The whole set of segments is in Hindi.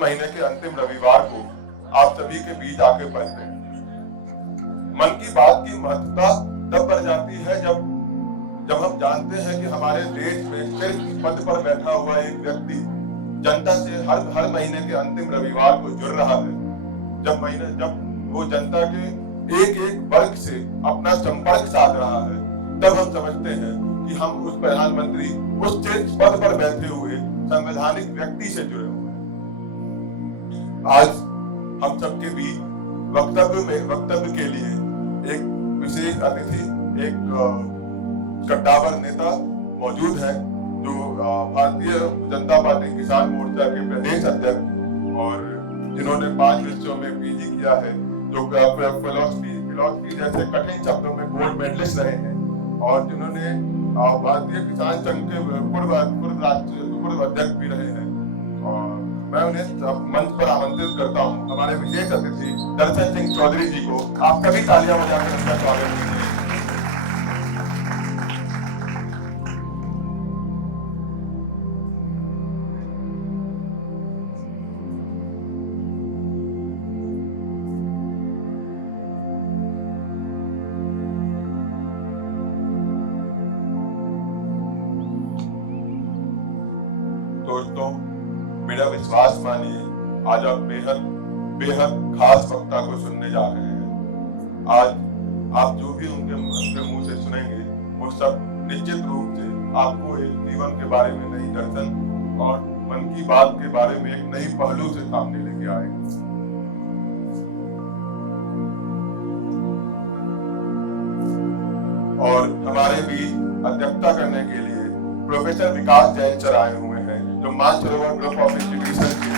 महीने के अंतिम रविवार को आप सभी के बीच आके पहुंचे। मन की बात की महत्वता तब बढ़ जाती है जब हम जानते हैं कि हमारे देश में सिर्फ पद पर बैठा हुआ एक व्यक्ति जनता से हर महीने के अंतिम रविवार को जुड़ रहा है। जब वो जनता के एक एक वर्ग से अपना संपर्क साध रहा है, तब हम समझते हैं कि हम उस प्रधानमंत्री, उस शीर्ष पद पर बैठे हुए संवैधानिक व्यक्ति से जुड़े हुए हैं। आज हम सबके बीच वक्तव्य के लिए एक विशेष अतिथि, एक कद्दावर नेता मौजूद है, जो भारतीय जनता पार्टी किसान मोर्चा के प्रदेश अध्यक्ष और जिन्होंने 5 विषयों में पीजी किया है, जो फिलॉसफी जैसे कठिन शब्दों में गोल्ड मेडलिस्ट रहे हैं और जिन्होंने भारतीय किसान संघ के पूर्व अध्यक्ष भी रहे हैं। और मैं उन्हें मंच पर आमंत्रित करता हूं, हमारे विशेष अतिथि दर्शन सिंह चौधरी जी को। आप सभी तालियां बजाकर उनका स्वागत कीजिए। दोस्तों, मेरा विश्वास मानिए, आज आप बेहद खास वक्ता को सुनने जा रहे हैं। आज आप जो भी उनके मुंह से सुनेंगे, वो सब निश्चित रूप से आपको एक जीवन के बारे में नई दर्शन और मन की बात के बारे में एक नई पहलू से सामने लेके आएंगे। और हमारे बीच अध्यक्षता करने के लिए प्रोफेसर विकास जैन सर आए हुए हैं, जो मानसरोवर ग्रुप ऑफ इंस्टीट्यूशन के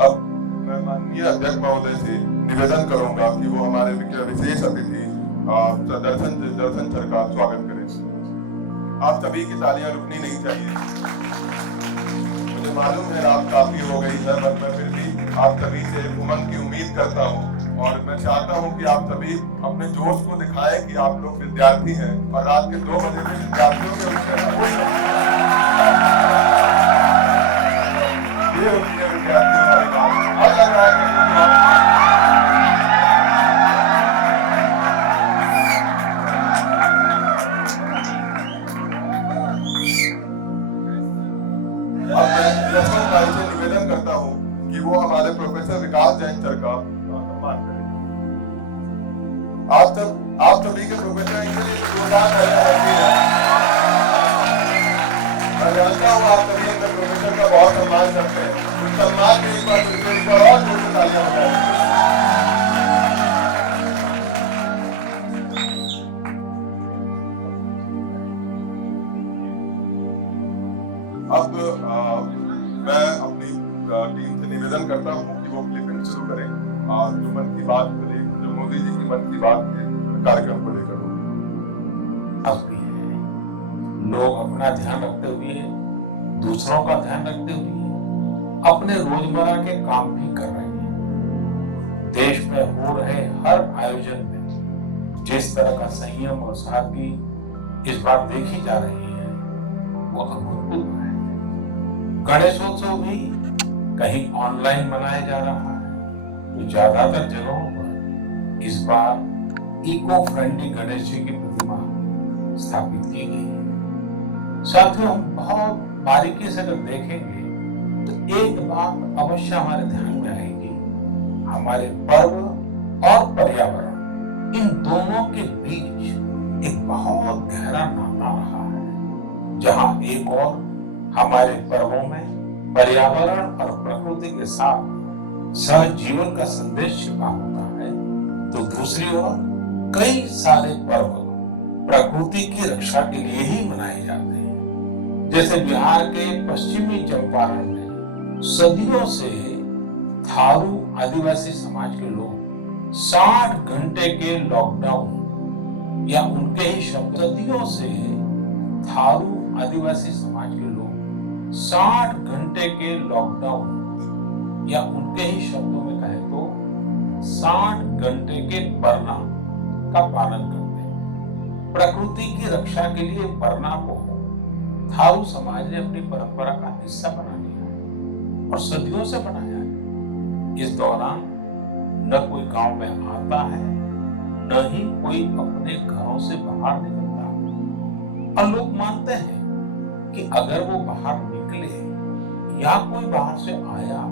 अब मैं माननीय अध्यक्ष महोदय से निवेदन करूंगा कि वो हमारे विशेष अतिथि दर्शन सर का स्वागत करें। आप सभी की तालियां रुकनी नहीं चाहिए। मुझे मालूम है रात काफी हो गई है, पर मैं फिर भी आप सभी से उमंग की उम्मीद करता हूँ और मैं चाहता हूं कि आप सभी अपने जोश को दिखाएं कि आप लोग विद्यार्थी हैं और रात के 2 बजे में विद्यार्थियों के ये होती है विद्यार्थियों वाली बात। और लग रहा है अब मैं लक्ष्मण भाई से निवेदन करता हूं कि वो हमारे प्रोफेसर विकास जैन सर का सम्मान करें। आप सभी के प्रोफेसर इनके लिए जोरदार तालियां है। मैं जानता हूँ आप सभी अपने प्रोफेसर का बहुत सम्मान करते हैं। उस सम्मान के एक बार और जोर से तालियां बजाएं। अब मैं अपनी टीम से निवेदन करता हूँ कि वो क्लिपिंग शुरू करें जो मन की बात को लेकर, जो मोदी जी की मन की बात के कार्यक्रम को लेकर लोग अपना ध्यान रखते हुए, दूसरों का ध्यान रखते हुए अपने रोजमर्रा के काम भी कर रहे हैं। देश में हो रहे हर आयोजन में जिस तरह का संयम और सादगी इस बार देखी जा रही है, वो अभूतपूर्व है। गणेशोत्सव भी कहीं ऑनलाइन मनाया जा रहा है, तो ज्यादातर जगहों पर इस बार इको फ्रेंडली गणेश जी की प्रतिमा स्थापित की गई है। साथियों, हम बहुत बारीकी से अगर देखेंगे तो एक बात अवश्य हमारे ध्यान में आएगी। हमारे पर्व और पर्यावरण, इन दोनों के बीच एक बहुत गहरा नाता रहा है। जहां एक और हमारे पर्वों में पर्यावरण और प्रकृति के साथ सहजीवन का संदेश छिपा होता है, तो दूसरी ओर कई सारे पर्व प्रकृति की रक्षा के लिए ही मनाए जाते हैं। जैसे बिहार के पश्चिमी चंपारण में सदियों से थारू आदिवासी समाज के लोग 60 घंटे के लॉकडाउन, या उनके ही शब्द, सदियों से थारू आदिवासी समाज के लोग 60 घंटे के लॉकडाउन, या उनके ही शब्दों में कहें तो 60 घंटे के बरना का पालन करते हैं। प्रकृति की रक्षा के लिए बरना को थारू समाज ने अपनी परंपरा का हिस्सा बना लिया और सदियों से बनाया है। इस दौरान न कोई गांव में आता है, न ही कोई अपने घरों से बाहर निकलता, और लोग मानते हैं कि अगर वो बाहर निकले या कोई बाहर से आया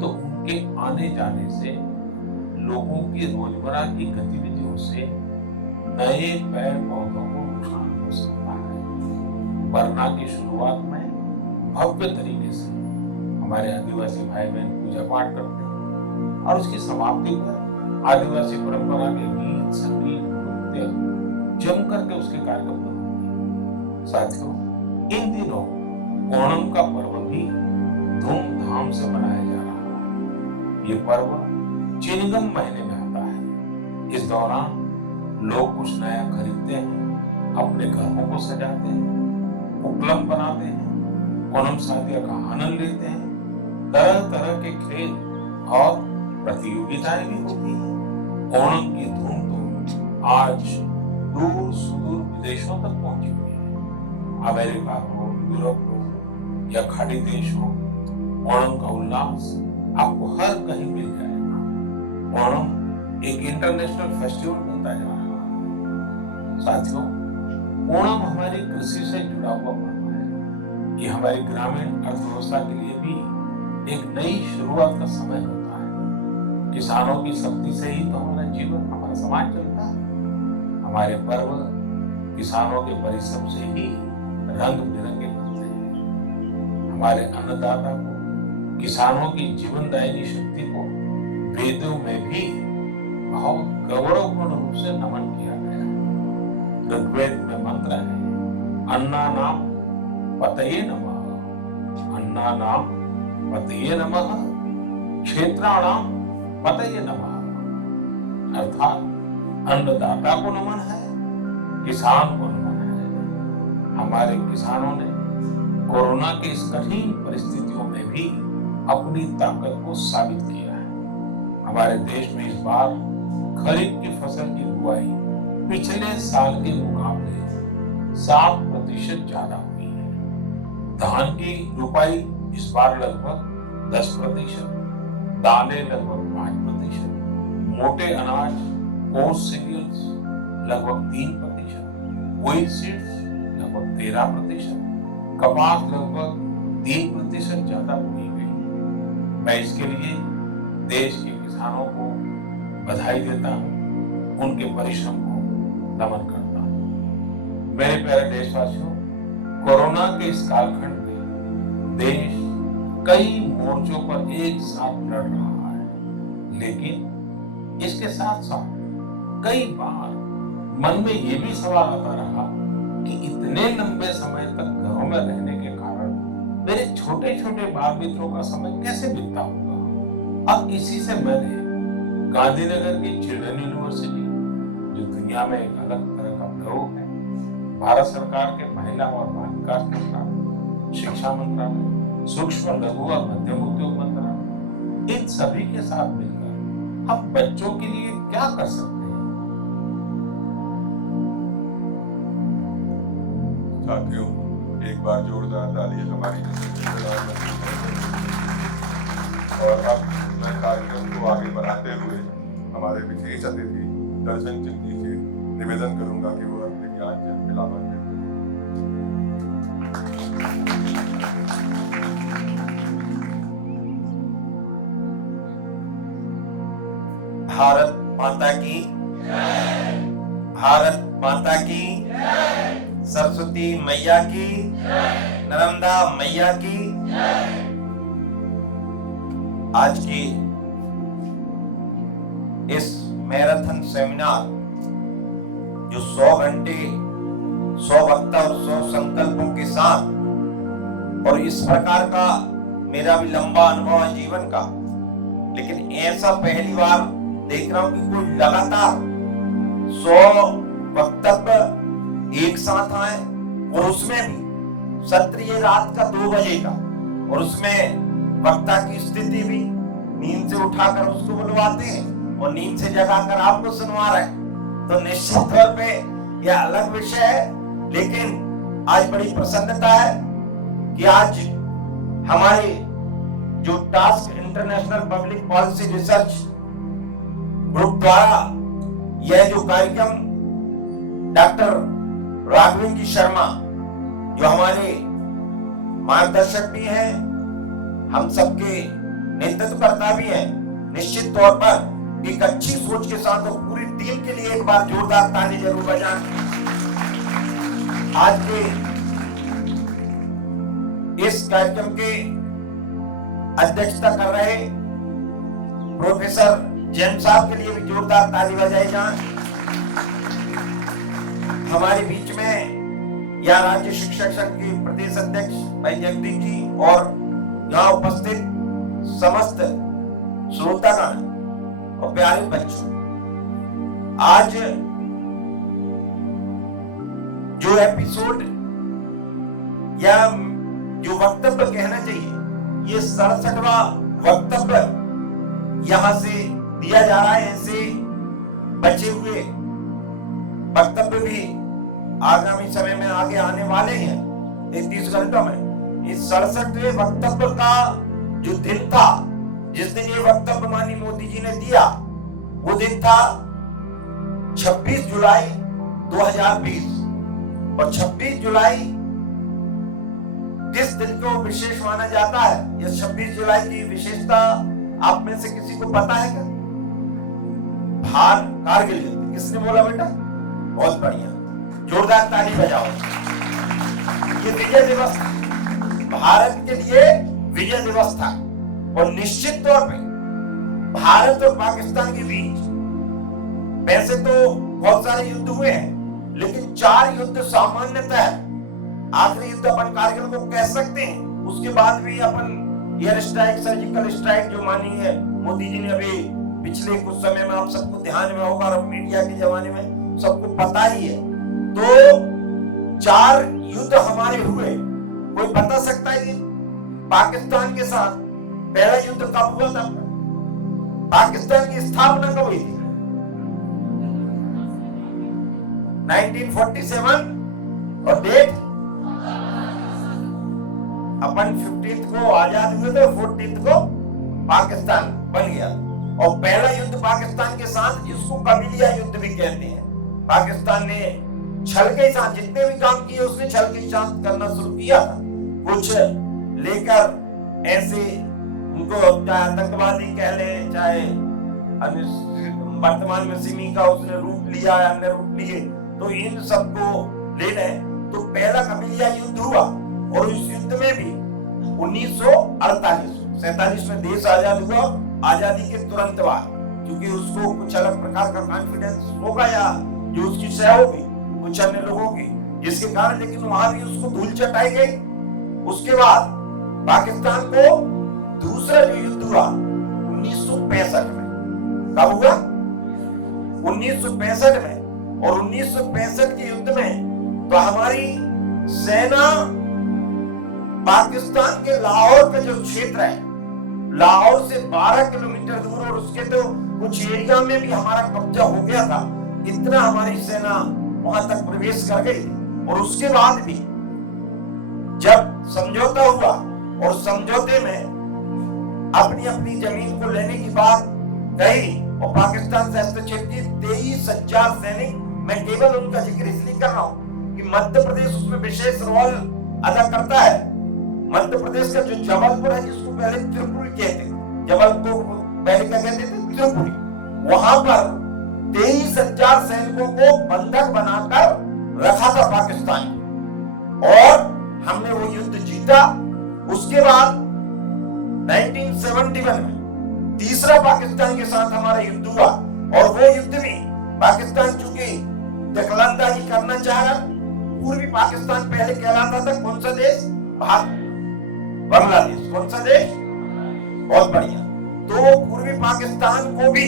तो उनके आने जाने से लोगों की रोजमर्रा की गतिविधियों से नए पेड़ पौधों को नुकसान हो सकता है। बरना की शुरुआत में भव्य तरीके से हमारे आदिवासी भाई बहन पूजा पाठ करते हैं और उसकी समाप्ति पर आदिवासी परंपरा के गीत, संगीत, नृत्य जम करके उसके कार्यक्रम बनाते हैं। साथियों, इन दिनों ओणम का पर्व भी धूमधाम से मनाया जा रहा है। ये पर्व चिनगम महीने में आता है। इस दौरान लोग कुछ नया खरीदते हैं, अपने घरों को सजाते हैं, उपलम बनाते हैं, ओणम सादिया का आनंद लेते हैं। तरह तरह के खेल और प्रतियोगिताएं भी होती हैं। ओणम की धूम तो आज दूर सुदूर विदेशों तक पहुंची हुई है। अमेरिका हो, यूरोप हो या खाड़ी देश हो, ओणम का उल्लास आपको हर कहीं मिल जाएगा। ओणम एक इंटरनेशनल फेस्टिवल बनता जा रहा है। साथियों, ओणम हमारी कृषि से जुड़ा हुआ पर्व है। ये हमारी ग्रामीण अर्थव्यवस्था के लिए भी एक नई शुरुआत का समय होता है। किसानों की शक्ति से ही तो हमारा जीवन, हमारा समाज चलता है। हमारे पर्व किसानों के परिश्रम से ही रंग बिरंगे बनते हैं। हमारे अन्नदाता को, किसानों की जीवनदायिनी शक्ति को वेदों में भी बहुत गौरवपूर्ण रूप से नमन किया गया है। ऋग्वेद में मंत्र है, अन्नानाम पतये नमः, अन्नानाम पतये नमः, क्षेत्राणाम पतये नमः। अर्थात अन्नदाता को नमन है, किसान को नमन है। हमारे किसानों ने कोरोना के इस कठिन परिस्थितियों में भी अपनी ताकत को साबित किया है। हमारे देश में इस बार खरीफ की फसल की बुआई पिछले साल के मुकाबले 7% ज्यादा हुई है। धान की रुपाई इस बार लगभग 10%, दालें लगभग 5%, मोटे अनाज कोर्स सीरियल्स लगभग 3%, व्हीट सीड्स लगभग 13%, कपास लगभग 3% ज्यादा बोई गई है। मैं इसके लिए देश के किसानों को बधाई देता हूँ, उनके परिश्रम को नमन करता हूँ। मेरे प्यारे देशवासियों, कोरोना के इस कालखंड में देश कई मोर्चों पर एक साथ लड़ रहा है, लेकिन इसके साथ साथ कई बार मन में ये भी सवाल आता रहा कि इतने लंबे समय तक घरों में रहने के कारण मेरे छोटे छोटे बाल मित्रों का समय कैसे बीतता होगा। अब इसी से मैंने गांधीनगर की चिल्ड्रन यूनिवर्सिटी, जो दुनिया में एक अलग तरह का प्रयोग है, भारत सरकार के महिला और बाल विकास मंत्रालय, शिक्षा मंत्रालय, सूक्ष्म लघु और मध्यम उद्योग मंत्रालय, इन सभी के साथ मिलकर हम बच्चों के लिए क्या कर सकते हैं। साथियों, एक बार जोरदार तालियां हमारी और अब मैं कार्यक्रम को आगे बढ़ाते हुए हमारे विशेष अतिथि दर्शन सिंह जी से निवेदन करूंगा कि वो अपने ज्ञान से मिलावन करें। भारत माता की, भारत माता की, सरस्वती मैया की, नर्मदा मैया की। आज की इस मैराथन सेमिनार जो 100 घंटे 100 वक्ता और 100 संकल्पों के साथ, और इस प्रकार का मेरा भी लंबा अनुभव है जीवन का, लेकिन ऐसा पहली बार देख रहा हूं कि कोई लगातार 100 वक्तव्य एक साथ आए, और उसमें भी सत्र ये रात का 2 बजे का, और उसमें वक्ता की स्थिति भी नींद से उठाकर उसको बुलवाते हैं और नींद से जगाकर आपको सुनवा रहे हैं। तो निश्चित तौर पे यह अलग विषय है, लेकिन आज बड़ी प्रसन्नता है कि आज हमारे जो task international public policy research group द्वारा यह जो कार्यक्रम डॉक्टर राघवेंद्र जी शर्मा जो हमारे मार्गदर्शक भी हैं, हम सबके नेतृत्वकर्ता भी हैं, निश्चित तौर पर एक अच्छी सोच के साथ और पूरी टीम के लिए एक बार जोरदार ताली जरूर बजाएं। आज के इस कार्यक्रम के अध्यक्षता कर रहे प्रोफेसर जैन साहब के लिए भी जोरदार ताली बजाई जाए। हमारे बीच में यह राज्य शिक्षक संघ के प्रदेश अध्यक्ष भाई जगदीश जी और यहाँ उपस्थित समस्त श्रोतागण और प्यारे बच्चों, आज जो एपिसोड या जो वक्तव्य कहना चाहिए, ये 67वां वक्तव्य यहां से दिया जा रहा है। ऐसे बचे हुए वक्तव्य भी आगामी समय में आगे आने वाले हैं 33 घंटों में। इस 67वें वक्तव्य का जो दिन था, जिस दिन ये वक्तव्य माननीय मोदी जी ने दिया, वो दिन था 26 जुलाई 2020। और 26 जुलाई किस दिन को विशेष माना जाता है? यह 26 जुलाई की विशेषता आप में से किसी को पता है क्या? कारगिल युद्ध। किसने बोला बेटा? बहुत बढ़िया, जोरदार ताली बजाओ। ये विजय दिवस था, भारत के लिए विजय दिवस था। और निश्चित तौर पे भारत और पाकिस्तान के बीच वैसे तो बहुत सारे युद्ध हुए हैं, लेकिन 4 युद्ध सामान्यतः है। आखिरी युद्ध अपन कारगिल को कह सकते हैं, उसके बाद भी अपन एयर स्ट्राइक, सर्जिकल स्ट्राइक जो मानी है मोदी जी ने अभी पिछले कुछ समय में, आप सबको ध्यान में होगा और मीडिया के जमाने में सबको पता ही है। तो 4 युद्ध हमारे हुए। कोई बता सकता है कि पाकिस्तान के साथ पहला युद्ध कब हुआ था? पाकिस्तान की स्थापना कब हुई थी? 1947। और डेट अपन 15th को आजाद हुए थे, 14th को पाकिस्तान बन गया। और पहला युद्ध पाकिस्तान के साथ, जिसको कबीलिया युद्ध भी कहते हैं, पाकिस्तान ने छल के साथ जितने भी काम किए उसने छल के साथ करना शुरू किया था। कुछ लेकर ऐसे उनको चाहे आतंकवादी कह ले, चाहे वर्तमान में सिमी का उसने रूप लिया, अन्य रूप लिए, तो इन सबको ले लें। तो पहला कबीलिया युद्ध हुआ और इस युद्ध में भी 1947 में देश आजाद हुआ। आजादी के तुरंत बाद, क्योंकि उसको कुछ अलग प्रकार का कॉन्फिडेंस होगा या जो उसकी सह होगी कुछ अन्य लोगों की, जिसके कारण, लेकिन वहां भी उसको धूल चटाई गई। उसके बाद पाकिस्तान को दूसरा जो युद्ध हुआ 1965 में। कब हुआ? 1965 में। और 1965 के युद्ध में तो हमारी सेना पाकिस्तान के लाहौर का जो क्षेत्र है, लाहौर से 12 किलोमीटर दूर, और उसके तो कुछ एरिया में भी हमारा कब्जा हो गया था। इतना हमारी सेना वहां तक प्रवेश कर गई। और उसके बाद भी जब समझौता हुआ और समझौते में अपनी अपनी जमीन को लेने की बात कही और पाकिस्तान से हस्तक्षेप की, 23,000 सैनिक, मैं केवल उनका जिक्र इसलिए कर रहा हूं कि मध्य प्रदेश उसमें विशेष रोल अदा करता है। मध्य प्रदेश का जो जबलपुर है, जिसको पहले त्रिपुरी कहते थे, जबलपुर पहले क्या कहते थे? त्रिपुरी। वहां पर 23,000 सैनिकों को बंधक बनाकर रखा था पाकिस्तान, और हमने वो युद्ध जीता। उसके बाद 1971 में तीसरा पाकिस्तान के साथ हमारा युद्ध हुआ, और वो युद्ध भी पाकिस्तान चूंकि दखलंदाजी करना चाह रहा। पूर्वी पाकिस्तान पहले कहलाता था कौन सा देश? बांग्लादेश। कौन सा देश? बहुत बढ़िया। तो पूर्वी पाकिस्तान को भी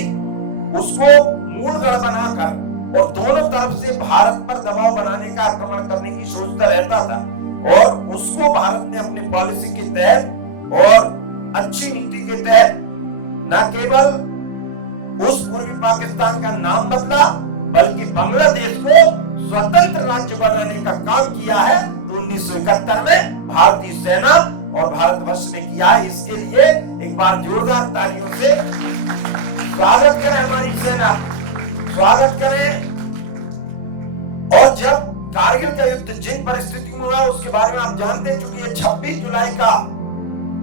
उसको मूल गढ़ बनाकर और दोनों तरफ से भारत पर दबाव बनाने का, आक्रमण करने की सोचता रहता था। और उसको भारत ने अपनी पॉलिसी के तहत और अच्छी नीति के तहत न केवल उस पूर्वी पाकिस्तान का नाम बदला, बल्कि बांग्लादेश को स्वतंत्र राज्य बनाने का काम किया है तो 1971 में भारतीय सेना और भारतवर्ष ने किया है। इसके लिए एक बार जोरदार तालियों से स्वागत करें, हमारी सेना स्वागत करें। और जब कारगिल का युद्ध जिन परिस्थितियों में हुआ उसके बारे में आप जानते हैं, क्योंकि ये 26 जुलाई का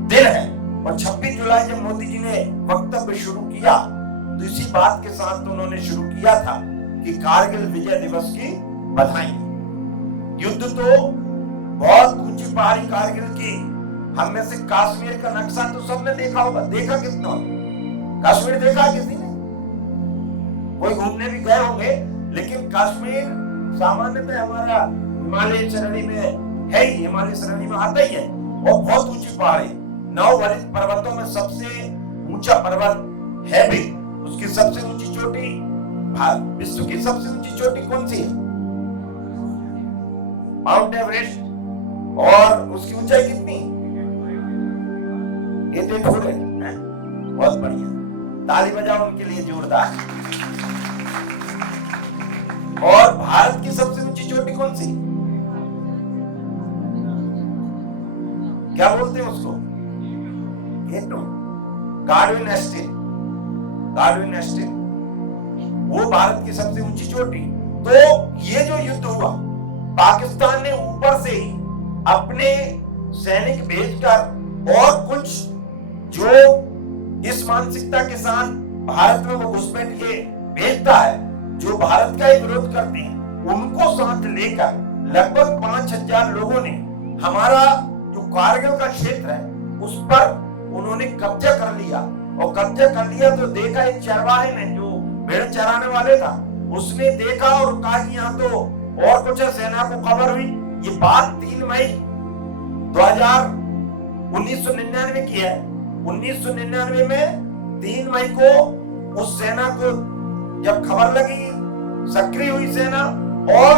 दिन है और 26 जुलाई जब मोदी जी ने वक्तव्य शुरू किया तो इसी बात के साथ उन्होंने शुरू किया था कि कारगिल विजय दिवस की बधाई। युद्ध तो बहुत ऊंची पहाड़ी कारगिल की, हम में से कश्मीर का नक्शा तो सबने देखा होगा, देखा कितना? कश्मीर देखा किसी ने? कोई घूमने भी गए होंगे, लेकिन कश्मीर सामान्यतः हमारा हिमालय श्रेणी में है ही, हिमालय श्रेणी में आता ही है और बहुत ऊंची पहाड़ी, 9 वरिष्ठ पर्वतों में सबसे ऊंचा पर्वत है भी। उसकी सबसे ऊंची चोटी, विश्व की सबसे ऊंची चोटी कौन सी है? Mount Everest. और उसकी ऊंचाई कितनी? 84 है। बहुत बढ़िया, ताली बजाओ उनके लिए जोरदार। और भारत की सबसे ऊंची चोटी कौन सी? क्या बोलते हैं उसको? Godwin estate. गार्डविन एस्टेट वो भारत की सबसे ऊंची चोटी। तो ये जो युद्ध हुआ, पाकिस्तान ने ऊपर से ही अपने सैनिक भेजकर और कुछ जो इस मानसिकता के साथ भारत में वो घुसपैठ के भेजता है, जो भारत का ही विरोध करते हैं, उनको साथ लेकर लगभग 5000 लोगों ने हमारा जो कारगिल का क्षेत्र है उस पर उन्होंने कब्जा कर लिया। और कब्जा कर लिया तो देखा एक चरवाहे ने, जो भेड़ चराने वाले था, उसने देखा और कहा कि यहाँ तो और कुछ है। सेना को खबर हुई। ये बात 3 मई 1999 की है। 1999 में 3 मई को उस सेना को जब खबर लगी, सक्रिय हुई सेना, और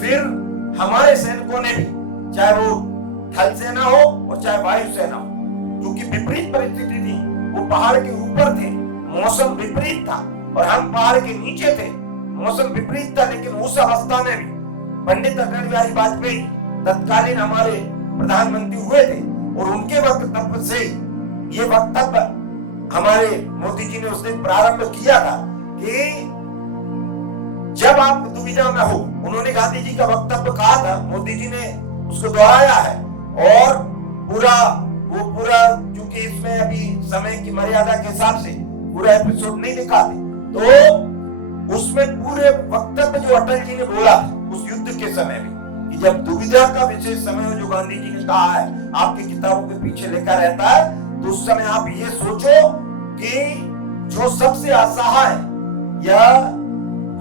फिर हमारे सैनिकों ने भी, चाहे वो थल सेना हो और चाहे वायु सेना हो, क्योंकि विपरीत परिस्थिति थी। वो पहाड़ के ऊपर थे, मौसम विपरीत था, और हम पहाड़ के नीचे थे, मौसम विपरीत था। लेकिन उस अवस्था में भी पंडित अटल बिहारी वाजपेयी तत्कालीन हमारे प्रधानमंत्री हुए थे, और उनके वक्तव्य से ये वक्तव्य हमारे मोदी जी ने उस दिन प्रारंभ किया था कि जब आप दुविधा में हो, उन्होंने गांधी जी का वक्तव्य कहा था, मोदी जी ने उसको दोहराया है। और पूरा क्योंकि इसमें अभी समय की मर्यादा के हिसाब से पूरा एपिसोड नहीं दिखाते, तो उसमें पूरे वक्तव्य जो अटल जी ने बोला उस युद्ध के समय में, कि जब दुविधा का विशेष समय हो, जो गांधी जी ने कहा है, आपकी किताबों के पीछे लिखा रहता है, तो उस समय आप ये सोचो कि जो सबसे असहाय या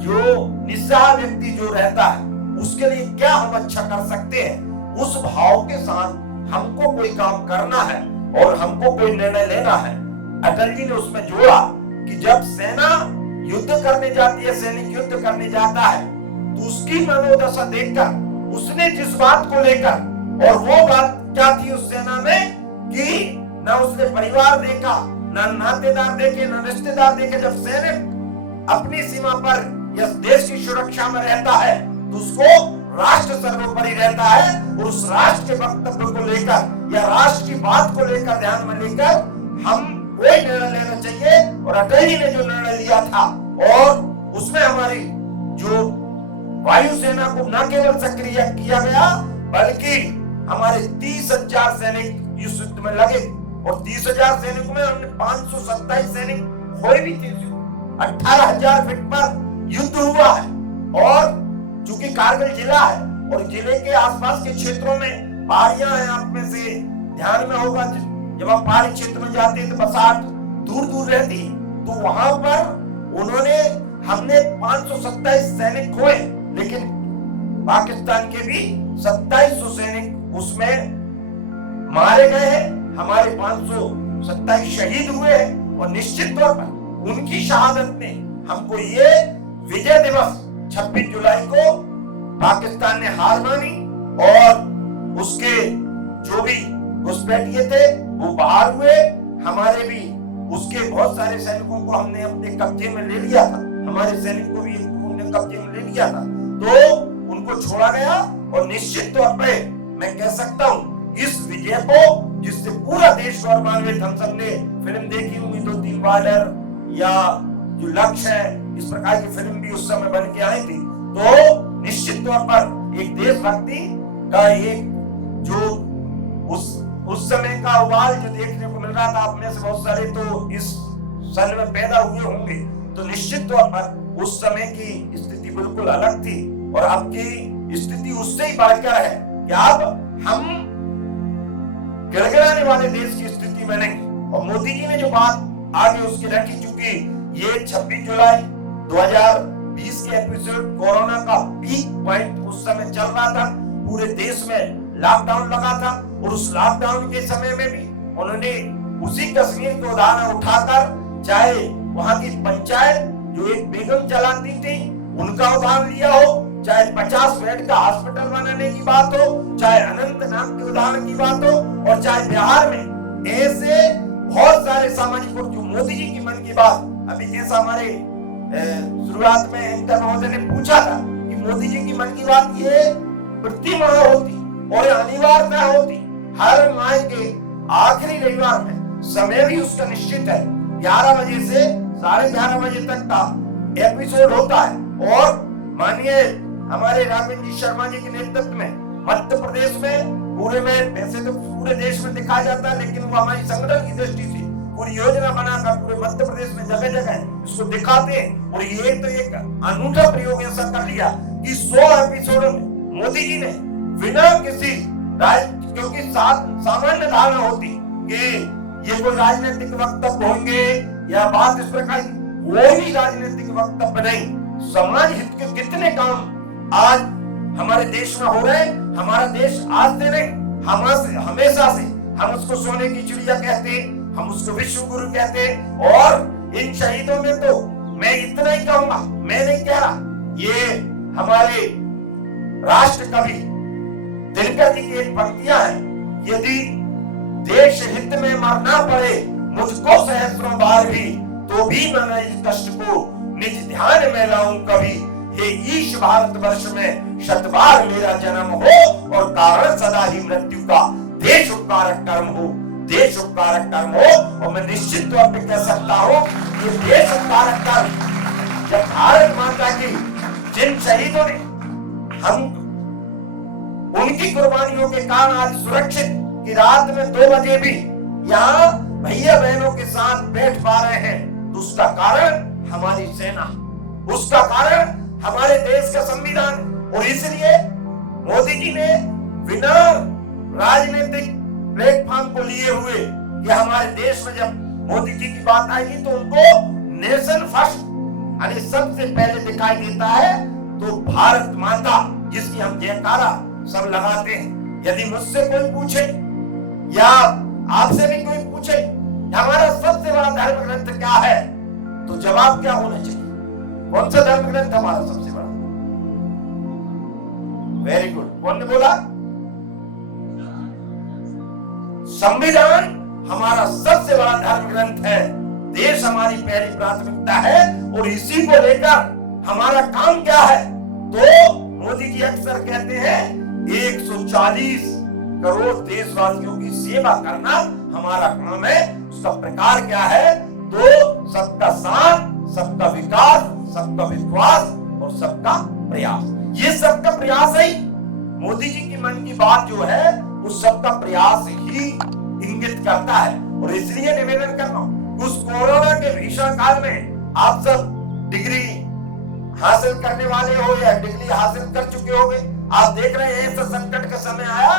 जो निस्सहाय व्यक्ति जो रहता है, उसके लिए क्या हम अच्छा कर सकते हैं। उस भाव के साथ हमको कोई काम करना है और हमको कोई निर्णय लेना है। अटल जी ने उसमें जोड़ा कि जब सेना युद्ध करने जाती है, सैनिक युद्ध करने जाता है, तो उसकी मनोदशा देखकर उसने जिस बात को लेकर, और वो बात क्या थी उस सेना में, कि न उसने परिवार देखा, न नातेदार देखे, न रिश्तेदार देखे। जब सैनिक अपनी सीमा पर या देश की सुरक्षा में रहता है तो उसको राष्ट्र सर्वोपरि रहता है, और उस राष्ट्र के वक्तव्य को लेकर या राष्ट्र की बात को लेकर ध्यान में लेकर हम कोई निर्णय लेना चाहिए। और अटल जी ने जो निर्णय लिया था, और उसमें हमारी जो वायुसेना को न केवल सक्रिय किया गया, बल्कि हमारे 30,000 सैनिक इस युद्ध में लगे, और 30,000 सैनिकों में हमने 527 सैनिक खोए भी थे। 18,000 फीट पर युद्ध हुआ है। और चूंकि कारगिल जिला है और जिले के आसपास के क्षेत्रों में पहाड़ियां हैं, आप में से ध्यान में होगा जब आप पहाड़ी क्षेत्र में जाते हैं तो बरसात दूर दूर रहती, तो वहां पर हमने 527 सैनिक खोए, लेकिन पाकिस्तान के भी 2700 सैनिक उसमें मारे गए हैं, हमारे 527 शहीद हुए हैं। और निश्चित तौर पर उनकी शहादत ने हमको ये विजय दिवस 26 जुलाई को पाकिस्तान ने हार मानी, और उसके जो भी घुसपैठिए थे वो बाहर हुए। हमारे भी उसके बहुत सारे सैनिकों को हमने अपने कब्जे में ले लिया था, हमारे सैनिक को भी हमने कब्जे में ले लिया था। तो उनको छोड़ा गया। और निश्चित तौर पे मैं कह सकता हूं इस विजय को, जिससे पूरा देश गौरवान्वित, हम सब ने फिल्म देखी होंगी 2-3 बॉर्डर या जो लक्ष्य है, इस प्रकार की फिल्म भी उस समय बन के आई थी। तो निश्चित तौर पर एक देशभक्ति का एक जो उस समय का उबाल जो देखने को मिल रहा था, आप में से बहुत सारे तो इस सन में पैदा हुए होंगे, तो निश्चित तौर पर उस समय की स्थिति बिल्कुल अलग थी और अब की स्थिति उससे ही बढ़कर है कि अब हम गिड़गिड़ाने वाले देश की स्थिति में नहीं। और मोदी जी ने जो बात आगे उसकी रखी, चूंकि ये 26 जुलाई 2020 के एपिसोड कोरोना का पीक पॉइंट उस समय चल रहा था, पूरे देश में लॉकडाउन लगा था और उस लॉकडाउन के समय में भी उन्होंने उसी कश्मीर के उदाहरण उठाकर, चाहे वहां की पंचायत जो एक बेगम चलाती थी उनका उदाहरण लिया हो, चाहे 50 बेड का हॉस्पिटल बनाने की बात हो, चाहे अनंतनाग के उदाहरण की बात हो, और चाहे बिहार में ऐसे बहुत सारे सामाजिक और जो मोदी जी की मन की बात, अभी जैसा हमारे शुरुआत में एंकर महोदय ने पूछा था कि मोदी जी की मन की बात ये प्रति माह होती और अनिवार्यता होती, हर माह के आखिरी रविवार में, समय भी उसका निश्चित है, 11 बजे से 11:30 बजे तक का एपिसोड होता है। और माननीय हमारे राघवेंद्र जी शर्मा जी के नेतृत्व में मध्य प्रदेश में पूरे में, वैसे तो पूरे देश में दिखाया जाता है, लेकिन वो हमारी संगठन की दृष्टि से पूरी योजना बनाकर पूरे मध्य प्रदेश में जगह जगह इसको दिखाते हैं। और ये तो एक अनूठा प्रयोग ऐसा कर लिया कि 100 एपिसोडों में मोदी जी ने बिना किसी क्योंकि सामान्य धारणा होती कि ये कोई राजनीतिक वक्तव्य होंगे या बात इस प्रकार, कोई भी राजनीतिक वक्तव्य नहीं, समाज हित के कितने काम आज हमारे देश में हो रहे हैं। हमारा देश आज से नहीं, हमेशा से हम उसको सोने की चिड़िया कहते हैं, हम उसको विश्व गुरु कहते हैं। और इन शहीदों में तो मैं इतना ही कहूंगा, मैं नहीं कह रहा, ये हमारे राष्ट्र कवि दिनकर जी की एक पंक्तियां हैं, यदि देश हित में मरना पड़े मुझको सहस्रों बार भी, तो भी मैं इस कष्ट को निज ध्यान में लाऊं कभी। हे ईश भारतवर्ष में शतबार मेरा जन्म हो और कारण सदा ही मृत्यु का देश उपकारक कर्म हो, देश उपकारक कर्म हो। और मैं निश्चित तौर पे कह सकता हूं ये देश उपकारक कर्म जब भारत माता की जिन शहीदों ने हम उनकी कुर्बानियों के कारण आज सुरक्षित की रात में 2 बजे भी यहाँ भैया बहनों के साथ बैठ पा रहे हैं, तो उसका कारण हमारी सेना, उसका कारण हमारे देश का संविधान। और इसलिए मोदी जी ने बिना राजनीतिक प्लेटफॉर्म को लिए हुए कि हमारे देश में जब मोदी जी की बात आएगी तो उनको नेशन फर्स्ट यानी सबसे पहले दिखाई देता है, तो भारत माता जिसकी हम जयकारा सब लगाते हैं। यदि मुझसे कोई पूछे या आपसे भी कोई पूछे हमारा सबसे बड़ा धर्म ग्रंथ क्या है, तो जवाब क्या होना चाहिए? कौन सा धर्म ग्रंथ हमारा सबसे बड़ा? वेरी गुड, कौन ने बोला? संविधान हमारा सबसे बड़ा धर्म ग्रंथ है, देश हमारी पहली प्राथमिकता है और इसी को लेकर हमारा काम क्या है? तो मोदी जी अक्सर कहते हैं 140 करोड़ देशवासियों की सेवा करना हमारा काम है। उसका प्रकार क्या है? तो सबका साथ, सबका विकास, सबका विश्वास और सबका प्रयास। ये सबका प्रयास है मोदी जी की मन की बात जो है, उस सबका प्रयास ही इंगित करता है। और इसलिए निवेदन कर रहा हूं, उस कोरोना के भीषण काल में आप सब डिग्री हासिल करने वाले हो या डिग्री हासिल कर चुके होंगे, आप देख रहे हैं ऐसा संकट का समय आया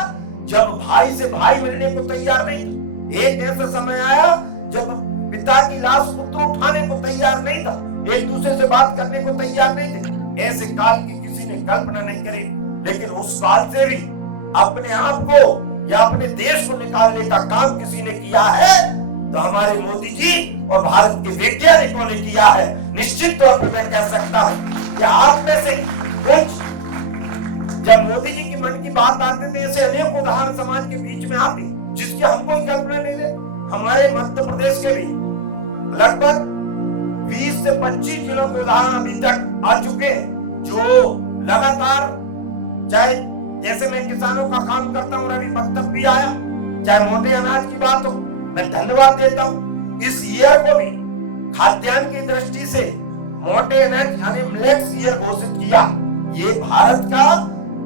जब भाई से भाई मिलने को तैयार नहीं था। एक ऐसा समय आया जब पिता की लाश पुत्र उठाने को तैयार नहीं था, एक दूसरे से बात करने को तैयार नहीं थे। ऐसे काल की किसी ने कल्पना नहीं करी, लेकिन उस काल से भी अपने आप को या अपने देश को निकालने का काम किसी ने किया है, तो हमारे मोदी जी और भारत के वैज्ञानिकों ने किया है। निश्चित तौर पर मैं कह सकता हूं कि आप में से कुछ जब मोदी जी की मन की बात आते थे, ऐसे अनेक उदाहरण समाज के बीच में आते जिसकी हम कोई कल्पना नहीं थे। हमारे मध्य प्रदेश के भी लगभग 20 से 25 जिलों के उदाहरण अभी तक आ चुके हैं, जो लगातार चाहे जैसे मैं किसानों का काम करता हूँ, रवि वक्तव्य भी आया, चाहे मोटे अनाज की बात हो, मैं धन्यवाद देता हूँ। इस ईयर को भी खाद्यान्न की दृष्टि से मोटे अनाज यानी मिलेट्स ईयर घोषित किया। ये भारत का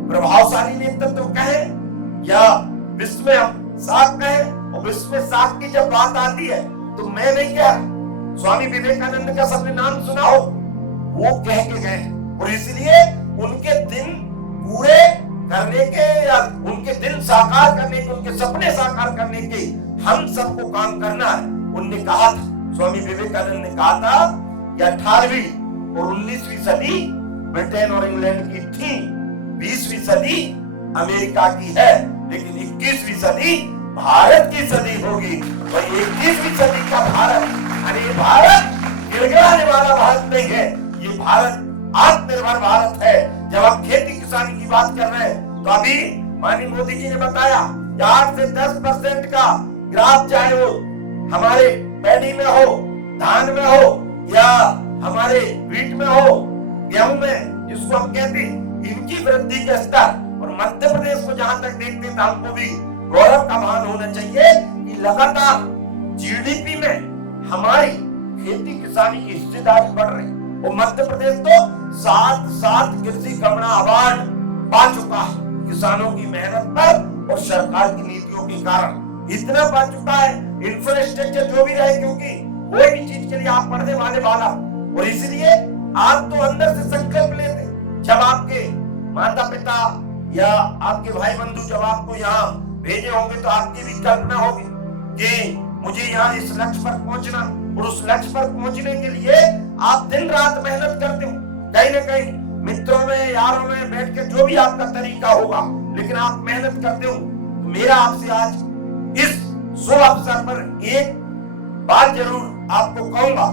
प्रभावशाली नेतृत्व कहे या विश्व में हम साख कहे, और विश्व में साख की जब बात आती है तो मैं नहीं कह, स्वामी विवेकानंद का सबने नाम सुना हो, वो कह के गए, और इसलिए उनके दिन पूरे करने के या उनके दिन साकार करने के, उनके सपने साकार करने के हम सबको काम करना है। उनने कहा था, स्वामी विवेकानंद ने कहा था कि 18वीं और 19वीं सदी ब्रिटेन और इंग्लैंड की थी, 20वीं सदी अमेरिका की है, लेकिन 21वीं सदी भारत की सदी होगी। और 21वीं सदी का भारत, अरे भारत गिड़गिड़ाने वाला भारत नहीं है, ये भारत आत्मनिर्भर भारत है। जब आप खेती किसानी की बात कर रहे हैं तो अभी माननीय मोदी जी ने बताया 8 से 10% का ग्राफ, चाहे वो हमारे पैडी में हो, धान में हो, या हमारे व्हीट में हो, गेहूं में, जिसको हम कहते हैं, इनकी वृद्धि के स्तर, और मध्य प्रदेश को जहां तक देखते हैं हमको भी गौरव का भान होना चाहिए कि लगातार जीडीपी में हमारी खेती किसानी की हिस्सेदारी बढ़ रही है। और मध्य प्रदेश तो 7 कृषि कमला अवार्ड पा चुका है किसानों की मेहनत पर और सरकार की नीतियों के कारण। इतना पा चुका है, इंफ्रास्ट्रक्चर जो भी रहे, क्योंकि कोई भी चीज के लिए आप पढ़ने वाला, और इसलिए आप तो अंदर से संकल्प लेते, जब आपके माता पिता या आपके भाई बंधु जब आपको यहाँ भेजे होंगे तो आपकी भी कल्पना होगी कि मुझे यहाँ इस लक्ष्य पर पहुंचना, और उस लक्ष्य पर पहुंचने के लिए आप दिन रात मेहनत करते हो, कहीं ना कहीं मित्रों में, यारों में बैठ के, जो भी आपका तरीका होगा, लेकिन आप मेहनत करते हो। तो मेरा आपसे आज इस शुभ अवसर पर एक बात जरूर आपको कहूंगा,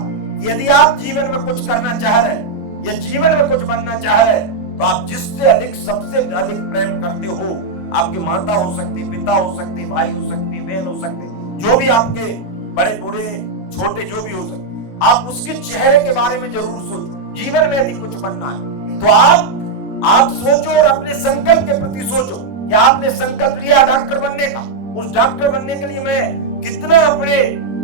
यदि आप जीवन में कुछ करना चाह रहे हैं या जीवन में कुछ बनना चाह रहे हैं, तो आप जिससे अधिक, सबसे अधिक प्रेम करते हो, आपकी माता हो सकती, पिता हो सकती, भाई हो सकती, बहन हो सकती, जो भी आपके बड़े बूढ़े छोटे जो भी हो सकते, आप उसके चेहरे के बारे में जरूर सोचो। जीवन में यदि कुछ बनना है तो आप सोचो, और अपने संकल्प के प्रति सोचो कि आपने संकल्प लिया डॉक्टर बनने का, उस डॉक्टर बनने के लिए मैं कितना, अपने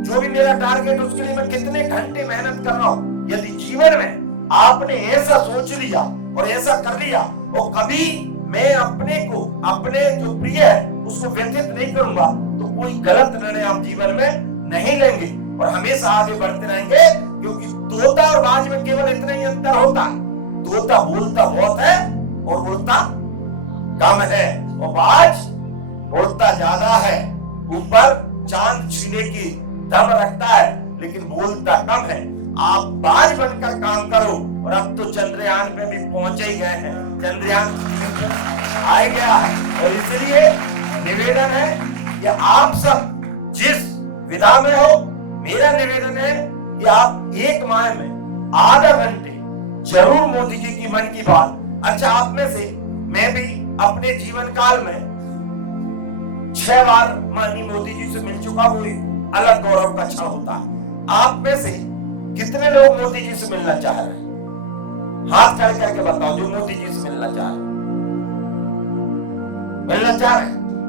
जो भी मेरा टारगेट, उसके लिए मैं कितने घंटे मेहनत कर रहा हूं। यदि जीवन में आपने ऐसा सोच लिया और ऐसा कर लिया, और कभी मैं अपने को, अपने जो प्रिय है उसको व्यतीत नहीं करूंगा, तो कोई गलत निर्णय आप जीवन में नहीं लेंगे और हमेशा आगे बढ़ते रहेंगे। क्योंकि तोता और बाज में केवल इतना ही अंतर होता है, तोता बोलता बहुत है और बोलता कम है, और बाज बोलता ज्यादा है, ऊपर चांद छीने की दम रखता है लेकिन बोलता कम है। आप बाज बनकर काम करो, और अब तो चंद्रयान पे भी पहुंचे ही गए हैं, चंद्रयान आ गया है, और इसलिए निवेदन है कि आप सब जिस विधा में हो, मेरा निवेदन है कि आप एक माह में आधा घंटे जरूर मोदी जी की मन की बात। अच्छा, आप में से मैं भी अपने जीवन काल में 6 बार माननीय मोदी जी से मिल चुका, वो अलग गौरव का क्षण होता है। आप में से कितने लोग मोदी जी से मिलना चाह रहे हैं? हाथ खड़े करके बताओ जो मोदी जी से मिलना चाह रहे हैं।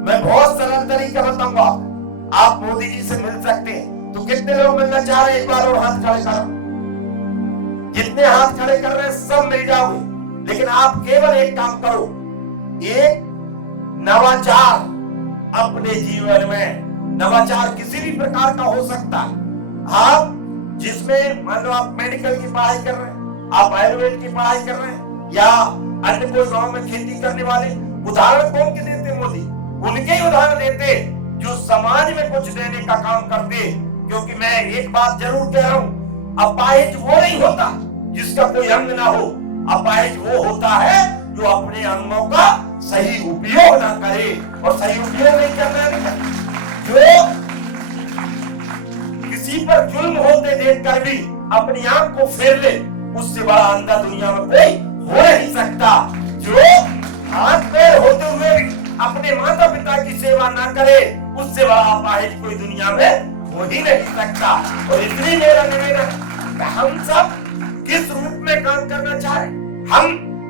मैं बहुत सरल तरीका बताऊंगा, आप मोदी जी से मिल सकते हैं। तो कितने लोग मिलना चाह रहे हैं? एक बार और हाथ खड़े करो। जितने हाथ खड़े कर रहे हैं सब मिल जाओगे, लेकिन आप केवल एक काम करो, एक नवाचार अपने जीवन में। नवाचार किसी भी प्रकार का हो सकता है। आप जिसमें मान लो आप मेडिकल की पढ़ाई कर रहे हैं, आप आयुर्वेद की पढ़ाई कर रहे हैं, या अन्य कोई गांव में खेती करने वाले, उदाहरण कौन के देते? मोदी उनके ही उदाहरण देते जो समाज में कुछ देने का काम करते। क्योंकि मैं एक बात जरूर कह रहा हूं, अपाहिज वो नहीं होता जिसका कोई अंग ना हो, अपाहिज वो होता है जो अपने अंगों का सही उपयोग ना करे। और सही उपयोग नहीं करना है, जो किसी पर जुल्म होते देखकर भी अपनी आंख को फेर ले, उससे बड़ा अंधा दुनिया में कोई हो नहीं सकता। जो हाथ पैर होते हुए भी अपने माता पिता की सेवा ना करे, उससे बड़ा अपाहिज कोई दुनिया में हो ही नहीं सकता। और इसलिए मेरा निवेदन, हम सब किस रूप में काम करना चाहें, हम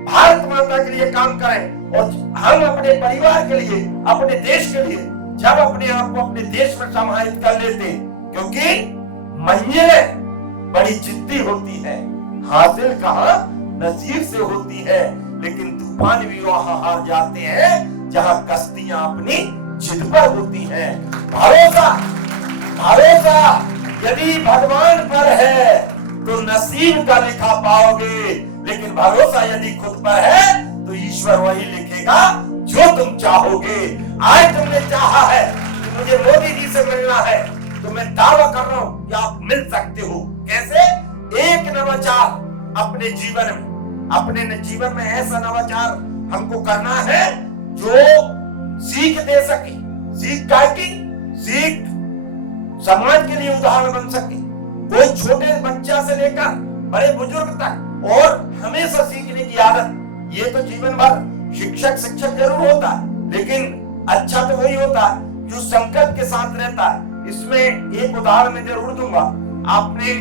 भारत माता के लिए काम करें, और हम अपने परिवार के लिए, अपने देश के लिए जब अपने आप को अपने देश में समाहित कर लेते हैं, क्योंकि मंजिलें बड़ी जिद्दी होती है, हासिल कहां नसीब से होती है, लेकिन तूफान भी वहां हार जाते हैं जहां कश्तियां अपनी जिद पर होती हैं। भरोसा यदि भगवान पर है तो नसीब का लिखा पाओगे, लेकिन भरोसा यदि खुद पर है तो ईश्वर वही लिखेगा जो तुम चाहोगे। आज तुमने चाहा है कि मुझे मोदी जी से मिलना है, तो मैं दावा कर रहा हूं कि आप मिल सकते हो। कैसे? एक नवाचार अपने जीवन में ऐसा नवाचार हमको करना है जो सीख दे सके, सीख समाज के लिए उदाहरण बन सके। कोई छोटे बच्चा से लेकर बड़े बुजुर्ग तक, और हमेशा सीखने की आदत। ये तो जीवन भर शिक्षक जरूर होता है, लेकिन अच्छा तो वही होता है जो संकल्प के साथ रहता है। इसमें एक उदाहरण मैं जरूर दूंगा। आपने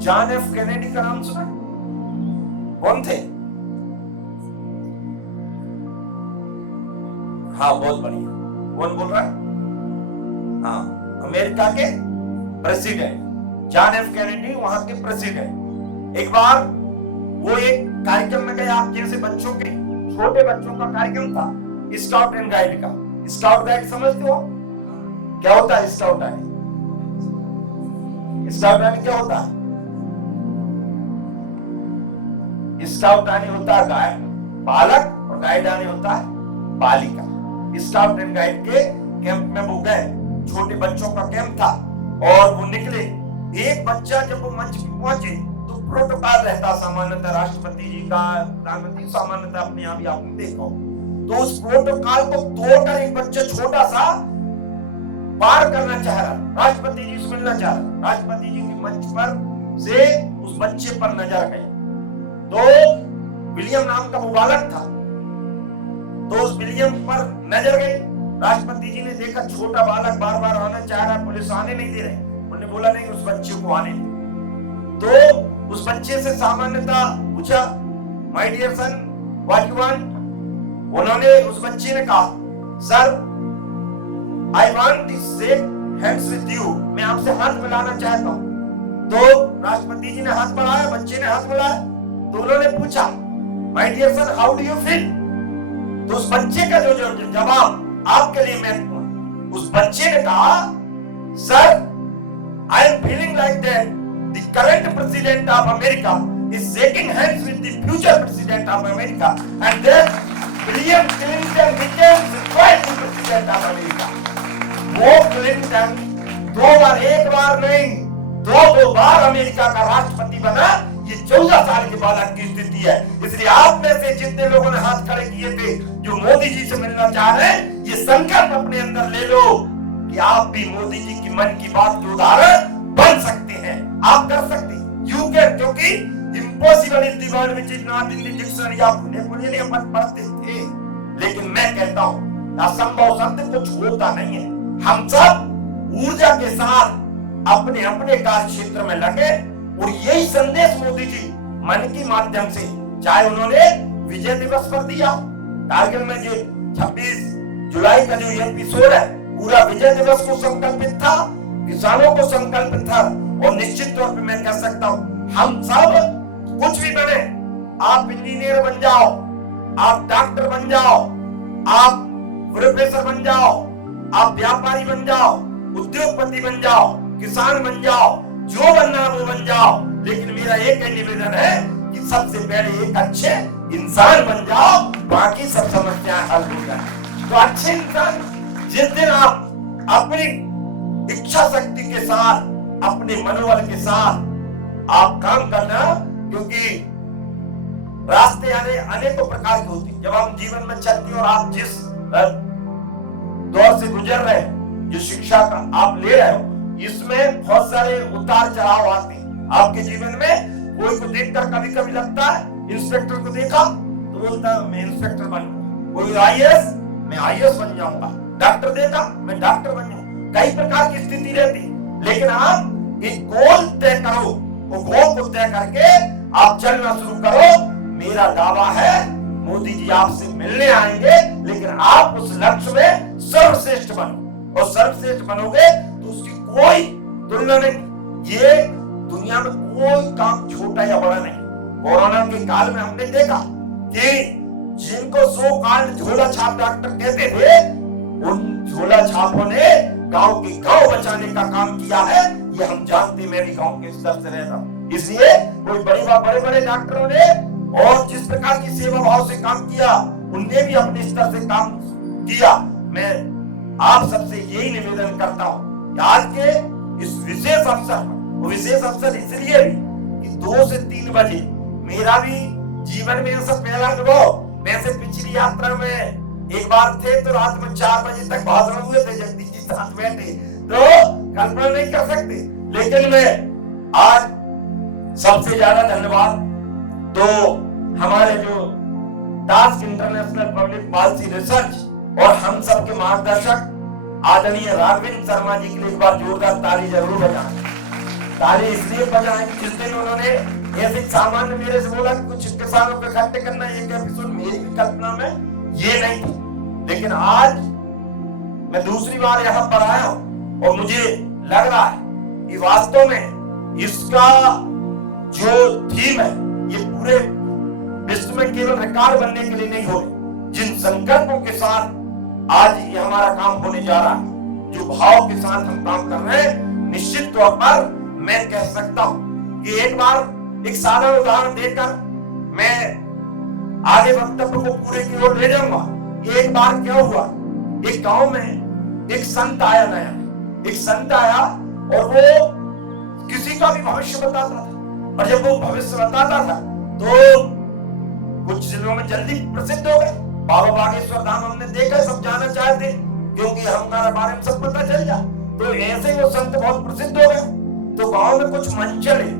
जॉन एफ कैनेडी का नाम सुना? कौन थे? हाँ, बहुत बढ़िया। कौन बोल रहा है? हाँ, अमेरिका के प्रेसिडेंट जॉन एफ कैनेडी, वहां के प्रेसिडेंट। एक बार वो एक कार्यक्रम में गए, आप जैसे बच्चों के, छोटे बच्चों का कार्यक्रम था, स्काउट एंड गाइड का। स्काउट गाइड समझते हो क्या होता है? स्काउट गाइड क्या होता है? स्काउट आने होता है बालक, और गाइड आने होता है बालिका। स्काउट एंड गाइड के कैंप में वो गए, छोटे बच्चों का कैंप था, और वो निकले। एक बच्चा जब वो मंच पे पहुंचे तो प्रोटोकॉल रहता सामान्यतः राष्ट्रपति जी का, प्रधानमंत्री सामान्यतः अपने आप ही आपने देखा, तो उस प्रोटोकॉल को तोड़कर एक बच्चा छोटा सा पार करना चाह रहा, राष्ट्रपति जी से मिलना चाह रहा। राष्ट्रपति जी के मंच पर से उस बच्चे पर नजर गई, तो विलियम नाम का वो बालक था, तो उस विलियम पर नजर गई। राष्ट्रपति जी ने देखा छोटा बालक बार बार आना चाह रहा, पुलिस आने नहीं दे रहे, उन्होंने बोला नहीं उस बच्चे को आने दे। तो उस बच्चे से सामान्यतः पूछा, my dear son what you want? उन्होंने, उस बच्चे ने कहा, sir I want to shake hands with you, मैं आपसे हाथ मिलाना चाहता हूं। तो राष्ट्रपति जी ने हाथ बढ़ाया, बच्चे ने हाथ मिलाया, तो उन्होंने पूछा, my dear son how do you feel? तो उस बच्चे का जो जवाब आपके लिए महत्वपूर्ण, उस बच्चे ने कहा, sir I am feeling like that the current president of America is shaking hands with the future president of America, and then William Clinton became the first president of America. वो क्लिंटन एक बार नहीं, दो बार अमेरिका का राष्ट्रपति बना। ये 14 साल के बालक की स्थिति है। इसलिए आप में से जितने लोगों ने हाथ खड़े किए थे जो मोदी जी से मिलना चाह रहे हैं, ये संकल्प अपने अंदर ले लो कि आप भी मोदी जी की मन की बात के उदाहरण बन सकते हैं। आप कर सकते हैं, यू कैन, क्योंकि impossible is the word which is not in the dictionary. आप नेपोलियन अपन पढ़ते थे, लेकिन मैं कहता हूं असंभव शब्द कुछ होता नहीं है। हम सब ऊर्जा के साथ अपने अपने कार्य क्षेत्र में लगे, और यही संदेश मोदी जी मन के माध्यम से, चाहे उन्होंने विजय दिवस पर दिया, कारगिल में जो 26 जुलाई का जो एपिसोड है पूरा विजय दिवस को संकल्पित था, किसानों को संकल्पित था, और निश्चित तौर पे मैं कह सकता हूं हम सब कुछ भी बने, आप इंजीनियर बन जाओ, आप डॉक्टर बन जाओ, आप प्रोफेसर बन जाओ, आप व्यापारी बन जाओ, उद्योगपति बन जाओ, किसान बन जाओ, जो बनना वो बन जाओ, लेकिन मेरा एक ही निवेदन है कि सबसे पहले एक अच्छे इंसान बन जाओ, बाकी सब समस्याएं हल हो जाए। तो अच्छे इंसान, जिस दिन आप अपनी इच्छा शक्ति के साथ, अपने मनोबल के साथ आप काम करना, क्योंकि रास्ते अनेकों प्रकार के होते हैं। जब हम जीवन में चलते हैं और आप जिस दौर से गुजर रहे हैं, जो शिक्षा का आप ले रहे हो, इसमें बहुत सारे उतार चढ़ाव आते हैं आपके जीवन में। कोई को देखकर कभी कभी लगता है, इंस्पेक्टर को देखा तो बोलता है मैं इंस्पेक्टर बनूंगा, कोई आईएएस, मैं आईएएस बन जाऊंगा, डॉक्टर देखा मैं डॉक्टर बन जाऊंगा। कई प्रकार की स्थिति रहती, लेकिन आप एक गोल तय करो, वो गोल को तय करके आप चलना शुरू करो। मेरा दावा है मोदी जी आपसे मिलने आएंगे, लेकिन आप उस लक्ष्य में सर्वश्रेष्ठ बनो, और सर्वश्रेष्ठ बनोगे तो उसकी कोई तुलना नहीं। ये दुनिया में कोई काम छोटा या बड़ा नहीं। कोरोना के काल में हमने देखा कि जिनको सो काल झोला छाप डॉक्टर कहते थे, उन झोला छापों ने गांव के गांव बचाने का काम किया है। ये हम जानते, मैं भी गांव के स्तर से रहता हूं, इसलिए कोई बड़े बड़े डॉक्टरों ने और जिस प्रकार की सेवा भाव से काम किया, उनने भी अपने स्तर से काम किया। मैं आप सबसे यही निवेदन करता हूं कि आज के इस विशेष अवसर, विशेष अवसर इसलिए भी कि 2 से 3 बजे मेरा भी जीवन में ऐसा पहला अनुभव, वैसे पिछली यात्रा में एक बार थे तो रात में 4 बजे तक भाषण हुए थे, जगदीश जी साथ बैठे, तो कल्पना नहीं कर सकते। लेकिन मैं आज सबसे ज्यादा धन्यवाद तो हमारे जो task international public policy research और हम सबके मार्गदर्शक आदरणीय राघवेंद्र शर्मा जी के लिए एक बार जोरदार ताली जरूर बजाएं। ताली इसलिए बजाएं कि जिस दिन उन्होंने ऐसे सामान्य मेरे से बोला कुछ किसानों को इकट्ठे करना, एक एपिसोड मेरी भी कल्पना में ये नहीं थी, लेकिन आज मैं दूसरी बार यहाँ पर आया हूँ और मुझे लग रहा है कि वास्तव में इसका जो थीम है ये पूरे विश्व में केवल रिकॉर्ड बनने के लिए नहीं हो रही। जिन संकल्पों के साथ आज ये हमारा काम होने जा रहा है, जो भाव के साथ हम काम कर रहे हैं, निश्चित तौर पर मैं कह सकता हूं कि एक बार एक साधारण उदाहरण देकर मैं आगे वक्तव्य को पूरे की ओर ले जाऊंगा। एक बार क्या हुआ, एक गांव में एक संत आया, नया एक संत आया और वो किसी का भी भविष्य बताता था, और जब वो भविष्य बताता था तो कुछ दिनों में जल्दी प्रसिद्ध हो गए। बाबा बागेश्वर धाम हमने देखा, सब जाना चाहते क्योंकि हमारे बारे में सब पता चल जाए, तो ऐसे वो संत बहुत प्रसिद्ध हो गए। तो गांव में कुछ मंचल है,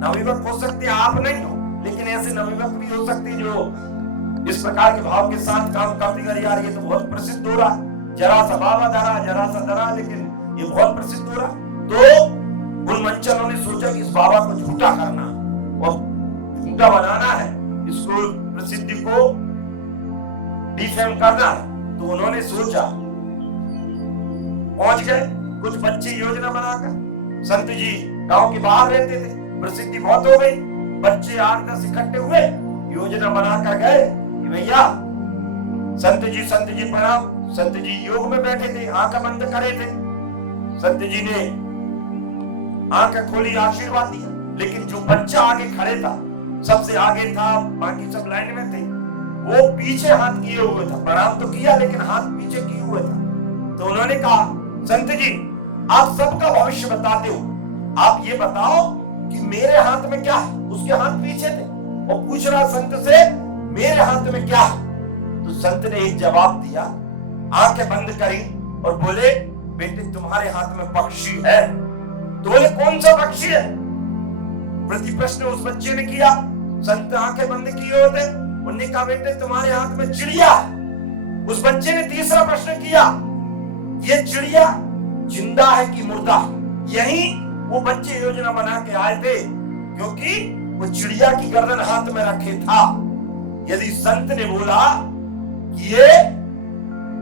नवयुवक हो सकते हैं, आप नहीं हो, लेकिन ऐसे नवयुवक भी हो सकते हैं जो इस प्रकार के भाव के साथ काम करते कर, यार ये तो बहुत प्रसिद्ध हो रहा, जरा सा बाबा धरा, जरा सा धरा, लेकिन ये बहुत प्रसिद्ध हो रहा। तो उन मंचलों ने सोचा कि इस बाबा को झूठा करना और झूठा बनाना है, इसको प्रसिद्धि को डिफेम करना है। तो उन्होंने सोचा, पहुंच गए कुछ बच्चे योजना बनाकर। संत जी गांव के बाहर रहते थे, प्रसिद्धि बहुत हो गई, बच्चे 8-10 इकट्ठे हुए, योजना बनाकर गए कि भैया संत जी प्रणाम। संत जी योग में बैठे थे, आंखें बंद करे थे। संत जी ने आंखें खोली, आशीर्वाद दिया, लेकिन जो बच्चा आगे खड़े था, सबसे आगे था, बाकी सब लाइन में थे, वो पीछे हाथ किए हुए था। प्रणाम तो किया लेकिन हाथ पीछे किए हुए था। तो उन्होंने कहा, संत जी आप सबका भविष्य बताते हो, आप ये बताओ कि मेरे हाथ में क्या है। उसके हाथ पीछे थे और पूछ रहा संत से, मेरे हाथ में क्या है। तो संत ने एक जवाब दिया, आंखें बंद करी और बोले, बेटे तुम्हारे हाथ में पक्षी है। तो बोले कौन सा पक्षी है, प्रति प्रश्न उस बच्चे ने किया। संत आंखें बंद किए होते, उन्होंने कहा बेटे तुम्हारे हाथ में चिड़िया है। उस बच्चे ने तीसरा प्रश्न किया, ये चिड़िया जिंदा है कि मुर्दा। यही वो बच्चे योजना बना के आए थे, क्योंकि वो चिड़िया की गर्दन हाथ में रखे था। यदि संत ने बोला कि ये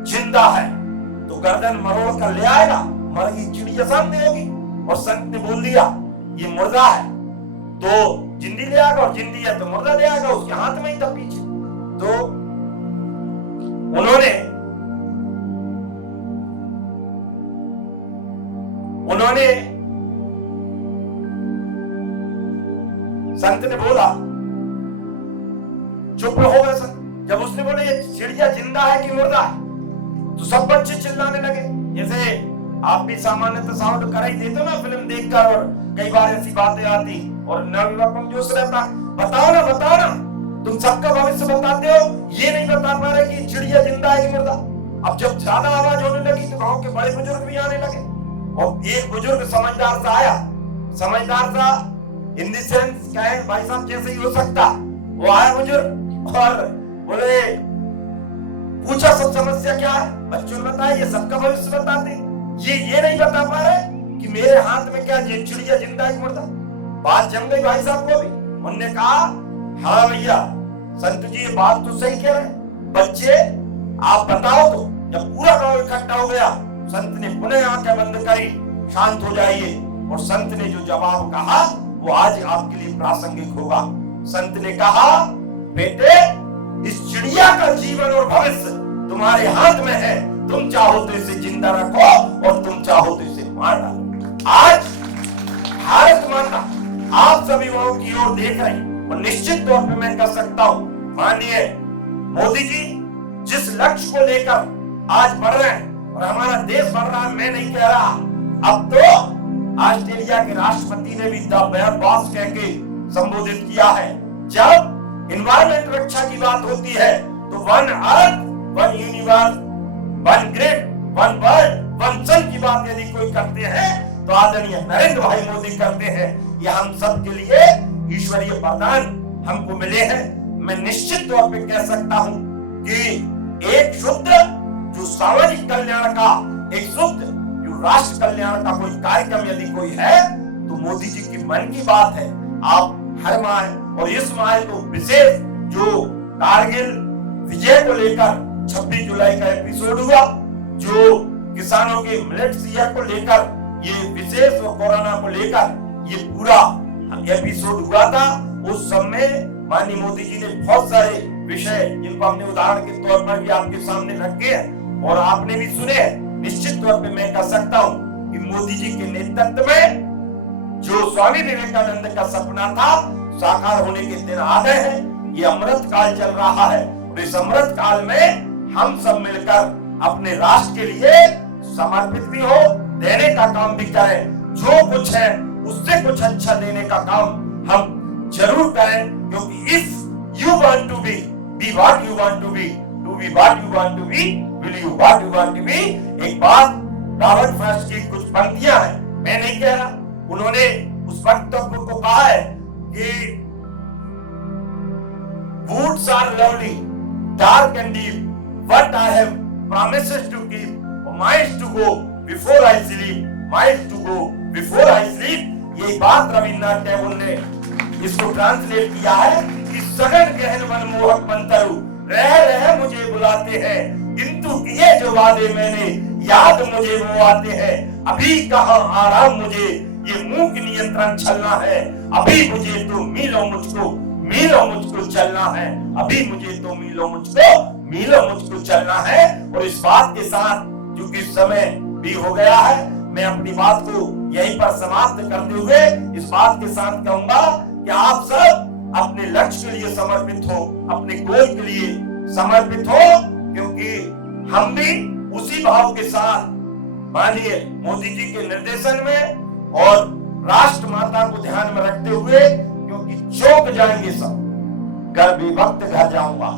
जिंदा है तो गर्दन मरोड़ कर ले आएगा, मर गई चिड़िया सामने होगी। और संत ने बोल दिया ये मुर्दा है तो जिंदी ले आएगा, और जिंदी है तो मुर्दा ले आएगा, उसके हाथ में ही था पीछे। तो उन्होंने संत ने बोला, चुप हो गए संत। जब उसने बोला ये चिड़िया जिंदा है कि मुर्दा है, तो सब बच्चे चिल्लाने लगे। जैसे आप भी सामान्यतः साउंड कर ही देते हो ना फिल्म देखकर, और कई बार ऐसी बातें आती और नवयुवक जोश रहता, बताओ ना तुम सबका भविष्य बताते हो, ये नहीं बता पा रहे कि चिड़िया जिंदा है कि मुर्दा। अब जब ज्यादा आवाज होने लगी तो गांव के बड़े बुजुर्ग भी आने लगे, और एक बुजुर्ग समझदार सा आया, समझदार सा इन द सेंस क्या है भाई साहब, जैसे ही हो सकता, वो आया बुजुर्ग और बोले, पूछा सब समस्या क्या है। बच्चों ने बताया, ये सबका भविष्य बताते, ये नहीं बता पा रहे कि मेरे हाथ में क्या, ये चिड़िया जिंदा है कि मुर्दा। बात जम गई भाई साहब को भी। उन्होंने कहा, हाँ भैया संत जी ये बात तो सही कह रहे हैं। बच्चे आप बताओ तो, जब पूरा गांव इकट्ठा हो गया, संत ने पुनः आंखें बंद करी, शांत हो जाइए। और संत ने जो जवाब कहा वो आज आपके लिए प्रासंगिक होगा। संत ने कहा, बेटे इस चिड़िया का जीवन और भविष्य तुम्हारे हाथ में है, तुम चाहो तो इसे जिंदा रखो और तुम चाहो तो इसे मार डालो। आज भारत माता आप सभी युवाओं की ओर देख रही और निश्चित तौर पे मैं कह सकता हूं, माननीय मोदी जी जिस लक्ष्य को लेकर आज बढ़ रहे हैं और हमारा देश बढ़ रहा है, मैं नहीं कह रहा, अब तो ऑस्ट्रेलिया के राष्ट्रपति ने भी द बेयर बॉस कह के संबोधित किया है। जब एनवायरमेंट रक्षा की बात होती है तो one earth one universe one grid one world one sun की बात यदि कोई करते हैं तो आदरणीय नरेंद्र भाई मोदी करते हैं। ये हम सब के लिए ईश्वरीय वरदान हमको मिले हैं। मैं निश्चित तौर पे कह सकता हूं कि एक शुद्ध जो सामाजिक कल्याण का, एक शुद्ध जो राष्ट्र कल्याण का कोई कार्यक्रम यदि कोई है तो मोदी जी की मन की बात है। आप हर माह और इस माह को विशेष जो कारगिल विजय को लेकर 26 जुलाई का एपिसोड हुआ, जो किसानों के मिलेट्स ईयर को लेकर ये विशेष और कोरोना को लेकर ये पूरा एपिसोड हुआ था, उस समय माननीय मोदी जी ने बहुत सारे विषय जिनको हमने उदाहरण के तौर पर भी आपके सामने रखे हैं और आपने भी सुने हैं। निश्चित तौर पे मैं कह सकता हूं कि मोदी जी के नेतृत्व में जो स्वामी विवेकानंद का सपना था साकार होने के दिन आ गए हैं। ये अमृत काल चल रहा है और इस अमृत काल में हम सब मिलकर अपने राष्ट्र के लिए समर्पित भी हो, देने का काम भी करें। जो कुछ है उससे कुछ अच्छा देने का काम हम जरूर करें, क्योंकि if you want to be what you want to be, to be what you want to be, will you what you want to be. एक बात रॉबर्ट फ्रॉस्ट की कुछ पंक्तियां हैं, मैं नहीं कह रहा, उन्होंने उस वक्तव्य को कहा है कि woods are lovely, dark and deep, what I have promises to keep, miles to go before I sleep, miles to go before I sleep। ये बात रविन्द्रनाथ टैगोर ने इसको ट्रांसलेट किया है कि सघन गहन मनमोहक मंतरु रह रह मुझे बुलाते हैं, किंतु किए जो वादे मैंने याद मुझे वो आते हैं। अभी कहाँ आराम मुझे ये मूक नियंत्रण चलना है, अभी मुझे तो मीलों मुझको चलना है, अभी मुझे तो मीलों मुझको चलना है। और इस बात के साथ क्योंकि समय भी हो गया है, मैं अपनी बात को यहीं पर समाप्त करते हुए इस बात के साथ कहूंगा कि आप सब अपने लक्ष्य के लिए समर्पित हो, अपने गोल के लिए समर्पित हो, क्योंकि हम भी उसी भाव के साथ माननीय मोदी जी के निर्देशन में और राष्ट्र माता को ध्यान में रखते हुए, क्योंकि चौंक जाएंगे सब, घर बेवक्त घर जाऊंगा,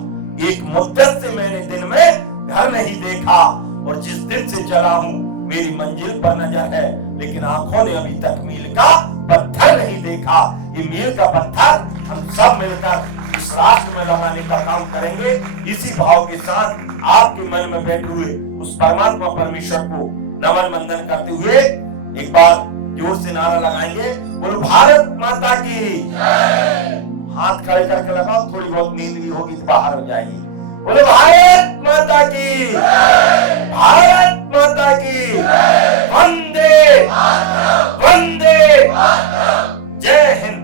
एक मुद्दत से मैंने दिन में घर नहीं देखा और जिस दिन से चला हूं मेरी मंजिल पर नजर है, लेकिन आंखों ने अभी तक मील का पत्थर नहीं देखा। ये मील का पत्थर हम सब मिलकर इस राष्ट्र में लगाने का काम करेंगे। इसी भाव के साथ आपके मन में बैठे हुए उस परमात्मा परमेश्वर को नमन वंदन करते हुए एक बार जोर से नारा लगाएंगे, बोलो भारत माता की। हाथ खड़े करके लगाओ, थोड़ी बहुत नींद भी होगी तो बाहर हो जाएगी। बोलो भारत माता की, भारत माता की, वंदे वंदे, जय Hind.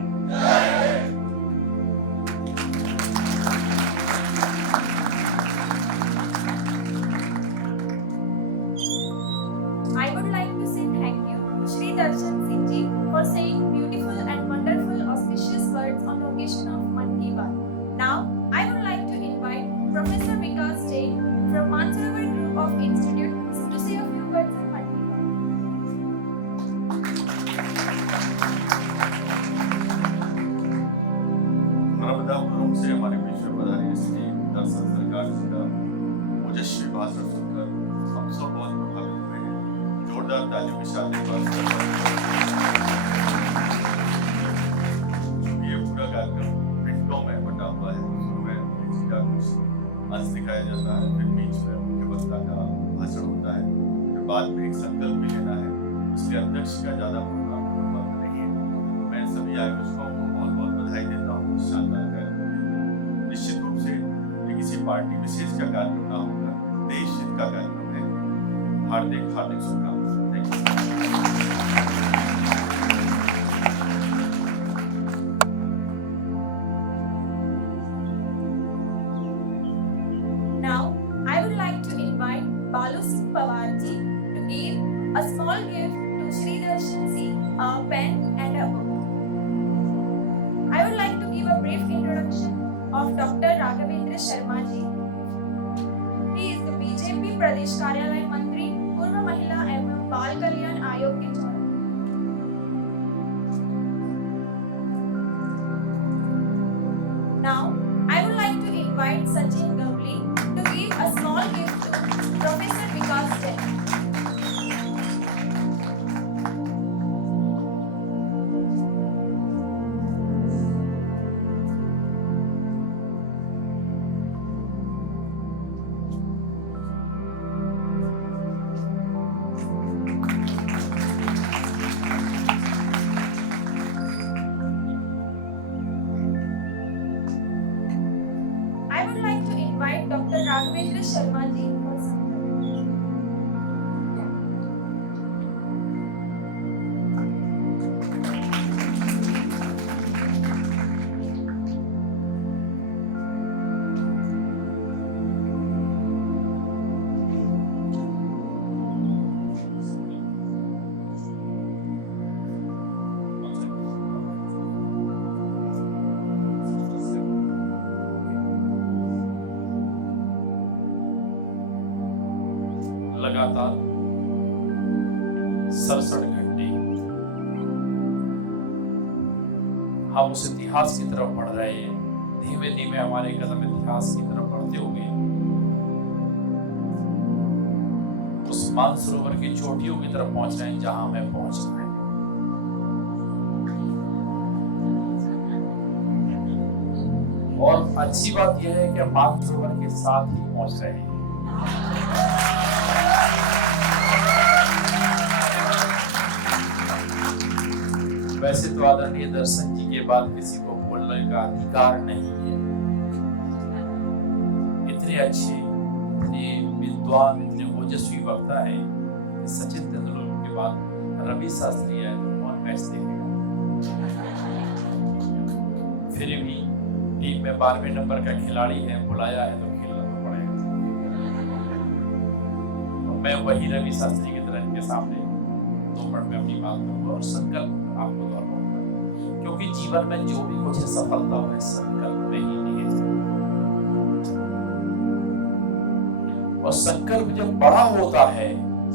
I would like to say thank you, Shri Darshan Singh ji, for saying beautiful and wonderful auspicious words on the occasion of Mann Ki Baat. Now, I would like to invite Professor Vikas Jain from Mansarovar Group of Institute to say a few words on Mann Ki Baat. Narmadapuram से हमारे पेशवर बधाई श्री दर्शन सरकार जी का ओजस्वी भाषण सुनकर हम सब बहुत प्रभावित हुए हैं। जोरदार तालियों के साथ ये पूरा कार्यक्रम मिनटों में बटा हुआ है, उसमें जी का कुछ अंश दिखाया जाता है, फिर बीच में मुख्य वक्ता का भाषण होता है, फिर बाद में एक संकल्प भी लेना है, इसलिए अध्यक्ष का ज्यादा प्रोग्राम उपलब्ध नहीं है। मैं सभी आयोजकों को बहुत बहुत बधाई देता हूँ शानदार कार्यक्रम के लिए। निश्चित रूप पार्टी विशेष का कार्यक्रम ना होकर देश हित का कार्यक्रम है। हार्दिक हार्दिक शुभकामनाएं। Thank you. Now, I would like to invite Balu Singh Pawarji to give a small gift to Shri Darshan Ji, a pen and a book. I would like to give a brief introduction of Dr. Raghavendra Sharma Ji. He is the BJP Pradesh Karyalay Mantri, पूर्व महिला एवं बाल कल्याण आयोग के चौर। Now, I would like to invite Sachin Gavli to give a small gift to Professor Vikas Jain. I would like to invite Dr. Raghavendra Sharma Ji for something. लगातार 67 घंटे हम उस इतिहास की तरफ बढ़ रहे हैं। धीमे धीमे हमारे कदम इतिहास की तरफ बढ़ते हुए उस मानसरोवर की चोटियों की तरफ पहुंच रहे हैं जहां हमें पहुंचना है। और अच्छी बात यह है कि मानसरोवर के साथ ही पहुंच रहे हैं। वैसे तो आदरणीय दर्शन जी के बाद किसी को बोलने का अधिकार नहीं है। इतने अच्छे, इतने विद्वान, इतने ओजस्वी वक्ता है कि सचिन तेंदुलकर के बाद रवि शास्त्री है तो कौन मैच देखेगा। फिर भी टीम में 12वें नंबर का खिलाड़ी है, बुलाया है तो खेलना तो पड़ेगा। मैं वही रवि शास्त्री की तरह इनके सामने 2 मिनट में अपनी बात करूंगा और संकल्प आपको दोहराऊंगा, क्योंकि जीवन में जो भी कुछ सफलता हो संकल्प में ही निहित है। और संकल्प जब बड़ा होता है,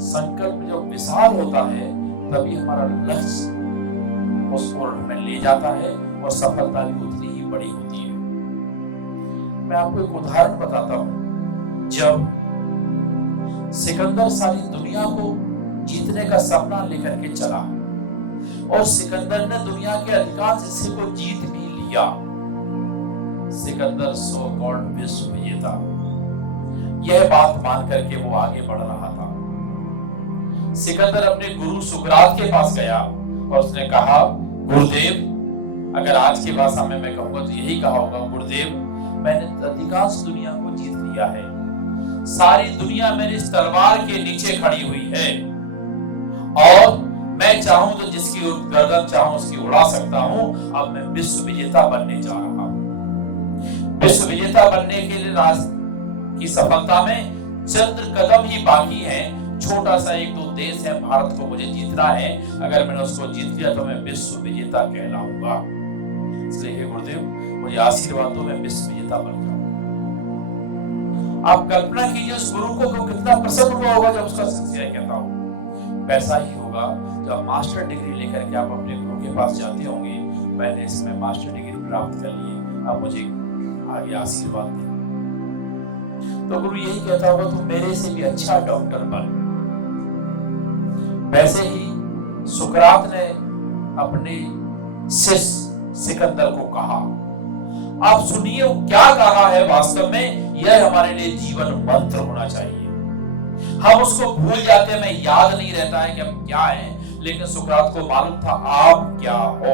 संकल्प जब विशाल होता है, तभी हमारा लक्ष्य उसको हमें ले जाता है और सफलता भी उतनी ही बड़ी होती है। मैं आपको एक उदाहरण बताता हूं। जब सिकंदर सारी दुनिया को जीतने का सपना लेकर के चला और सिकंदर ने दुनिया के अधिकांश हिस्से को जीत भी लिया, सिकंदर सो कॉल्ड विश्व विजेता, यह बात मान करके वो आगे बढ़ रहा था। सिकंदर अपने गुरु सुकरात के पास गया और उसने कहा, गुरुदेव, अगर आज की भाषा में मैं कहूंगा तो यही कहा होगा, गुरुदेव, मैंने अधिकांश दुनिया को जीत लिया है, सारी दुनिया मेरी इस तलवार के नीचे खड़ी हुई है और मैं चाहूं तो जिसकी गर्दन चाहूं उसकी उड़ा सकता हूं। अब मैं विश्व विजेता बनने जा रहा हूं। विश्व विजेता बनने के लिए की सफलता में चंद कदम ही बाकी हैं। छोटा सा 1-2 देश है, भारत को मुझे जीतना है। अगर मैंने उसको जीत लिया तो मैं विश्व विजेता कहलाऊंगा। इसलिए हे गुरुदेव, मुझे आशीर्वाद दो, मैं विश्व विजेता बन जाऊं। आप कल्पना कीजिए उस गुरु को कितना प्रसन्न हुआ होगा जब उसका शिष्य कहता हो। वैसा ही होगा जब मास्टर डिग्री लेकर के आप अपने गुरु के पास जाते होंगे, मैंने इसमें मास्टर डिग्री प्राप्त कर ली, अब मुझे आगे आशीर्वाद दें। तो गुरु यही कहता होगा, तुम मेरे से भी अच्छा डॉक्टर बन। वैसे ही सुकरात ने अपने शिष्य सिकंदर को कहा। आप सुनिए क्या कहा है, वास्तव में यह हमारे लिए जीवन मंत्र होना चाहिए। हम उसको भूल जाते हैं, हमें याद नहीं रहता है कि हम क्या हैं, लेकिन सुकरात को मालूम था आप क्या हो।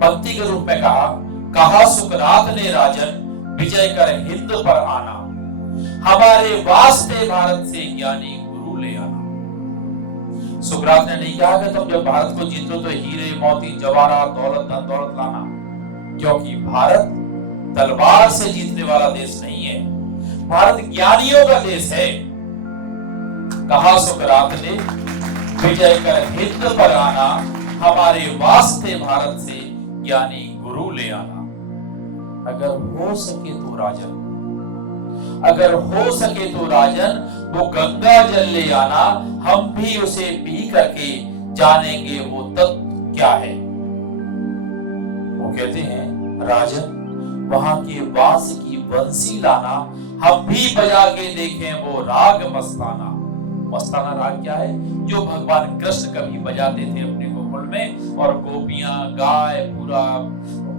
पंक्ति के रूप में कहा सुकरात ने राजन, विजय कर हिंद पर आना, हमारे वास्ते भारत से ज्ञानी गुरु ले आना। सुकरात ने नहीं कहा कि तुम जब भारत को जीतो तो हीरे मोती जवाहरात दौलत धन दौलत लाना, क्योंकि भारत तलवार से जीतने वाला देश नहीं है, भारत ज्ञानियों का देश है। कहा सुकरात ने, विजय कर हिंद पर आना, हमारे वास्ते भारत से ज्ञानी गुरु ले आना। अगर हो सके तो राजन, अगर हो सके तो राजन वो गंगा जल ले आना, हम भी उसे पी करके जानेंगे वो तत्व क्या है। वो कहते हैं, राजन वहां के बांस की बंसी लाना, हम भी बजा के देखें वो राग मस्ताना। मस्ताना राग क्या है? जो भगवान कृष्ण कभी बजाते थे अपने गोकुल में, और गोपियां गाय पूरा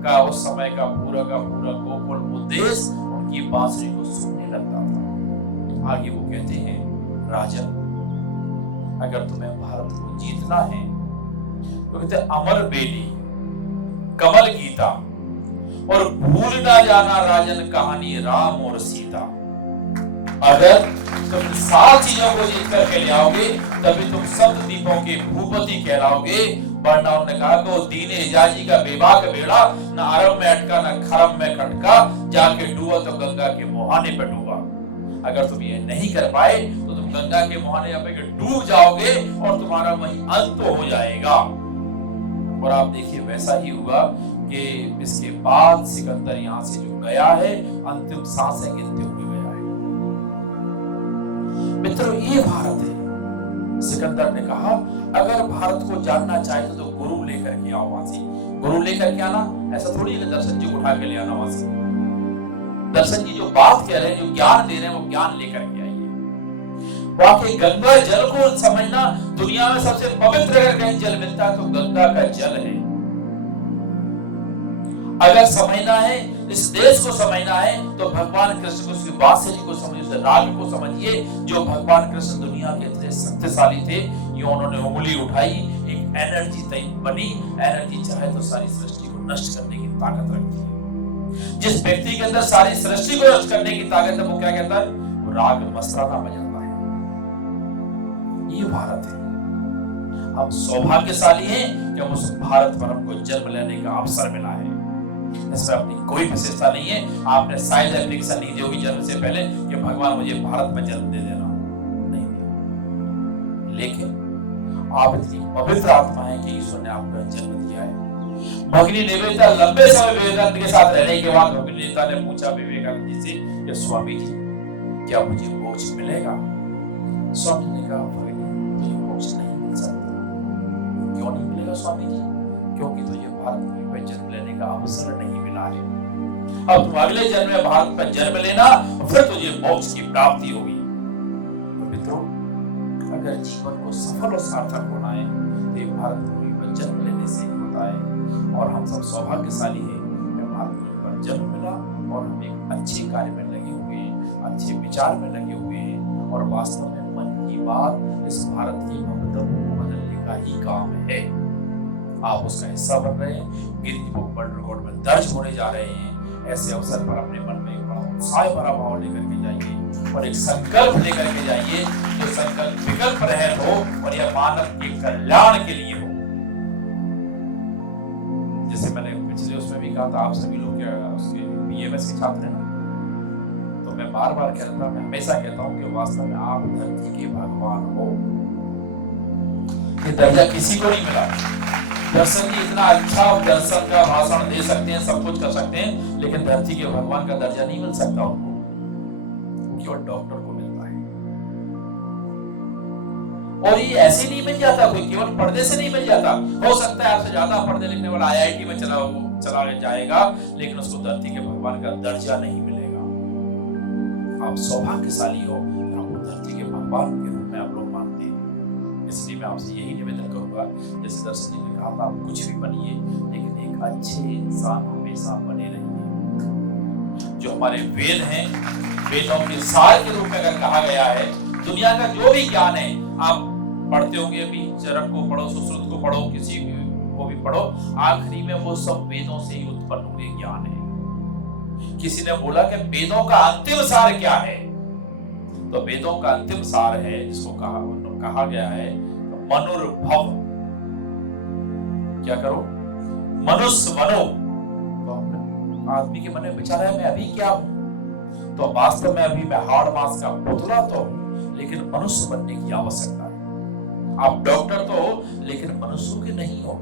का उस समय का पूरा गोकुल उद्देश उनकी बांसुरी को सुनने लगता था। आगे वो कहते हैं, राजन अगर तुम्हें भारत को जीतना है तो कहते अमर बेली कमल गीता, और भूल ना जाना राजन कहानी राम और सीता। अगर तुम सात चीजों को जीत करके ले आओगे तभी तुम सप्त दीपों के भूपति कहलाओगे। वरना उन्होंने कहा कि दीने हिजाजी का बेबाक बेड़ा, न अरब में अटका न खरब में खटका, जाके डूबा तो गंगा के मुहाने पे डूबा। अगर तुम ये नहीं कर पाए तो तुम गंगा के मुहाने पे डूब जाओगे और तुम्हारा वही अंत हो जाएगा। और आप देखिए वैसा ही हुआ कि इसके बाद सिकंदर यहाँ से जो गया है, अंतिम सांसें गिनते हुए गया है। मित्रों, ये भारत है। सिकंदर ने कहा अगर भारत को जानना चाहे तो गुरु लेकर के आओ वहां से। गुरु लेकर के आना ऐसा थोड़ी है दर्शन जी को उठा के ले आना वहां से। दर्शन जी जो बात कह रहे हैं, जो ज्ञान दे रहे हैं, वो ज्ञान लेकर के आइए। वाकई गंगा जल को समझना, दुनिया में सबसे पवित्र अगर कहीं जल मिलता है तो गंगा का जल है। अगर समझना है, इस देश को समझना है, तो भगवान कृष्ण को, उसकी बांसुरी को समझिए, उस राग को समझिए। जो भगवान कृष्ण दुनिया के इतने शक्तिशाली थे, ये उन्होंने उंगली उठाई, एक एनर्जी बनी। एनर्जी चाहे तो सारी सृष्टि को नष्ट करने की ताकत रखती है। जिस व्यक्ति के अंदर सारी सृष्टि को नष्ट करने की ताकत है, वो क्या कहता है? वो राग मस्ताना बजाता है। ये भारत है। हम सौभाग्यशाली हैं कि हम उस भारत पर हमको जन्म लेने का अवसर मिला है। इसमें अपनी कोई विशेषता नहीं है। आपने शायद अपेक्षा नहीं दी होगी जन्म से पहले कि भगवान मुझे भारत में जन्म दे देना, नहीं दिया। लेकिन आप इतनी पवित्र आत्मा है कि ईश्वर ने आपको जन्म दिया है। भगिनी निवेदिता लंबे समय विवेकानंद के साथ रहने के बाद भगिनी निवेदिता ने पूछा विवेकानंद जी से कि स्वामी जी क्या मुझे मोक्ष मिलेगा? स्वामी ने कहा भगिनी तुझे मोक्ष नहीं मिल सकता। क्यों नहीं मिलेगा स्वामी जी? क्योंकि तुझे भारत में जन्म लेने का अवसर नहीं मिला है। अब तुम अगले जन्म में भारत में जन्म लेना, फिर तुझे मोक्ष की प्राप्ति होगी। तो मित्रों, अगर जीवन को सफल और सार्थक होना है तो ये भारत में जन्म लेने से ही होता है। और हम सब सौभाग्यशाली हैं कि भारत में जन्म मिला और हम एक अच्छे कार्य में लगे हुए हैं, अच्छे विचार में लगे हुए हैं। और वास्तव में मन की बात इस भारत की भविष्य को बदलने का ही काम है। आप उसका हिस्सा बन रहे हैं, गिनीज बुक वर्ल्ड रिकॉर्ड में दर्ज होने जा रहे हैं। ऐसे अवसर पर अपने मन में एक बड़ा उत्साह भरा भाव लेकर के जाइए और एक संकल्प लेकर के जाइए, जो संकल्प विकल्प रहित हो और यह मानव के कल्याण के लिए हो। जैसे मैंने पिछले उसमें भी कहा था, आप सभी लोग क्या उसके बीएमएस के छात्र हैं, तो मैं बार बार कहता था, मैं हमेशा कहता हूँ कि वास्तव में आप धरती के भगवान हो। ये दर्जा किसी को नहीं मिला। दर्शन जी इतना अच्छा दर्शन का भाषण दे सकते हैं, सब कुछ कर सकते हैं, लेकिन धरती के भगवान का दर्जा नहीं मिल सकता उनको, केवल डॉक्टर को मिलता है। और ये ऐसे नहीं मिल जाता, कोई केवल पर्दे से नहीं मिल जाता। हो सकता है आपसे ज्यादा पढ़ने लिखने वाला आईआईटी में चला जाएगा, लेकिन उसको धरती के भगवान का दर्जा नहीं मिलेगा। आप सौभाग्यशाली हो, आपको धरती के भगवान के रूप में आप लोग मानते हैं। इसलिए मैं आपसे यही निवेदन करूंगा, जैसे दर्शन जी ने कहा था, आप कुछ भी बनिए, लेकिन एक अच्छे इंसान हमेशा बने रहिए। जो हमारे वेद हैं, वेदों के सार के रूप में अगर कहा गया है, दुनिया का जो भी ज्ञान है, आप पढ़ते होंगे, अभी चरक को पढ़ो, सुश्रुत को पढ़ो, किसी को भी पढ़ो, आखिरी में वो सब वेदों से ही उत्पन्न हुए ज्ञान है। किसी ने बोला कि वेदों का अंतिम सार क्या है, तो वेदों का अंतिम सार है जिसको कहा गया है मनुर्भव। क्या करो? मनुष्य बनो। तो आदमी के मन में विचार है मैं अभी क्या हूं, तो वास्तव में अभी मैं हाड़ मांस का पुतला तो हूं, लेकिन मनुष्य बनने की आवश्यकता है। आप डॉक्टर तो हो लेकिन मनुष्यों के नहीं हो।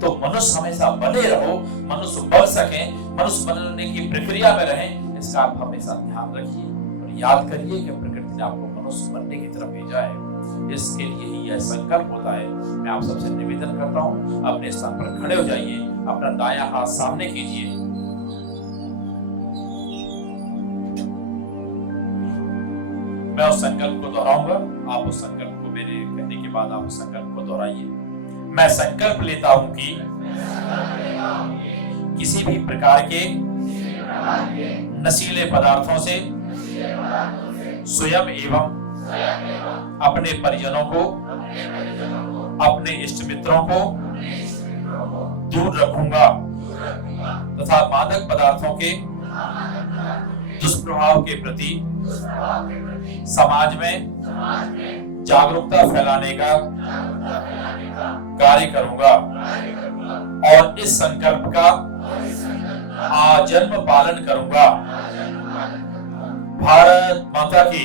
तो मनुष्य हमेशा बने रहो, मनुष्य बन सके, मनुष्य बनने की प्रक्रिया में रहें, इसका आप हमेशा ध्यान रखिए और याद करिए कि प्रकृति ने आपको मनुष्य बनने की तरफ भेजा है। इसके लिए ही यह संकल्प होता है। मैं आप सबसे निवेदन करता हूं, अपने स्थान पर खड़े हो जाइए, अपना दायां हाथ सामने कीजिए। मैं उस संकल्प को दोहराऊंगा, आप उस संकल्प को मेरे कहने के बाद आप उस संकल्प को दोहराइए। मैं संकल्प लेता हूं कि किसी भी प्रकार के नशीले पदार्थों से स्वयं एवं अपने परिजनों को, अपने इष्ट मित्रों को दूर रखूंगा तथा मादक पदार्थों के दुष्प्रभाव के प्रति समाज में जागरूकता फैलाने का कार्य करूंगा और इस संकल्प का आजन्म पालन करूंगा। भारत माता की,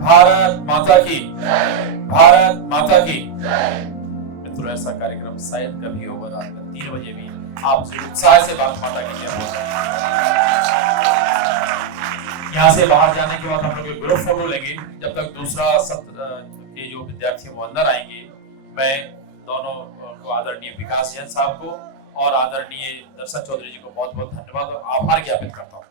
भारत माता की, भारत माता की। मित्रों, ऐसा कार्यक्रम शायद कभी होगा रात में 3 बजे भी आप उत्साह से भारत माता की जय बोल। यहाँ से बाहर जाने के बाद हम लोग ग्रुप फोटो लेंगे। जब तक दूसरा सत्र के जो विद्यार्थी वो अंदर आएंगे, मैं दोनों को आदरणीय विकास जैन साहब को और आदरणीय दर्शन चौधरी जी को बहुत बहुत धन्यवाद और आभार ज्ञापित करता हूँ।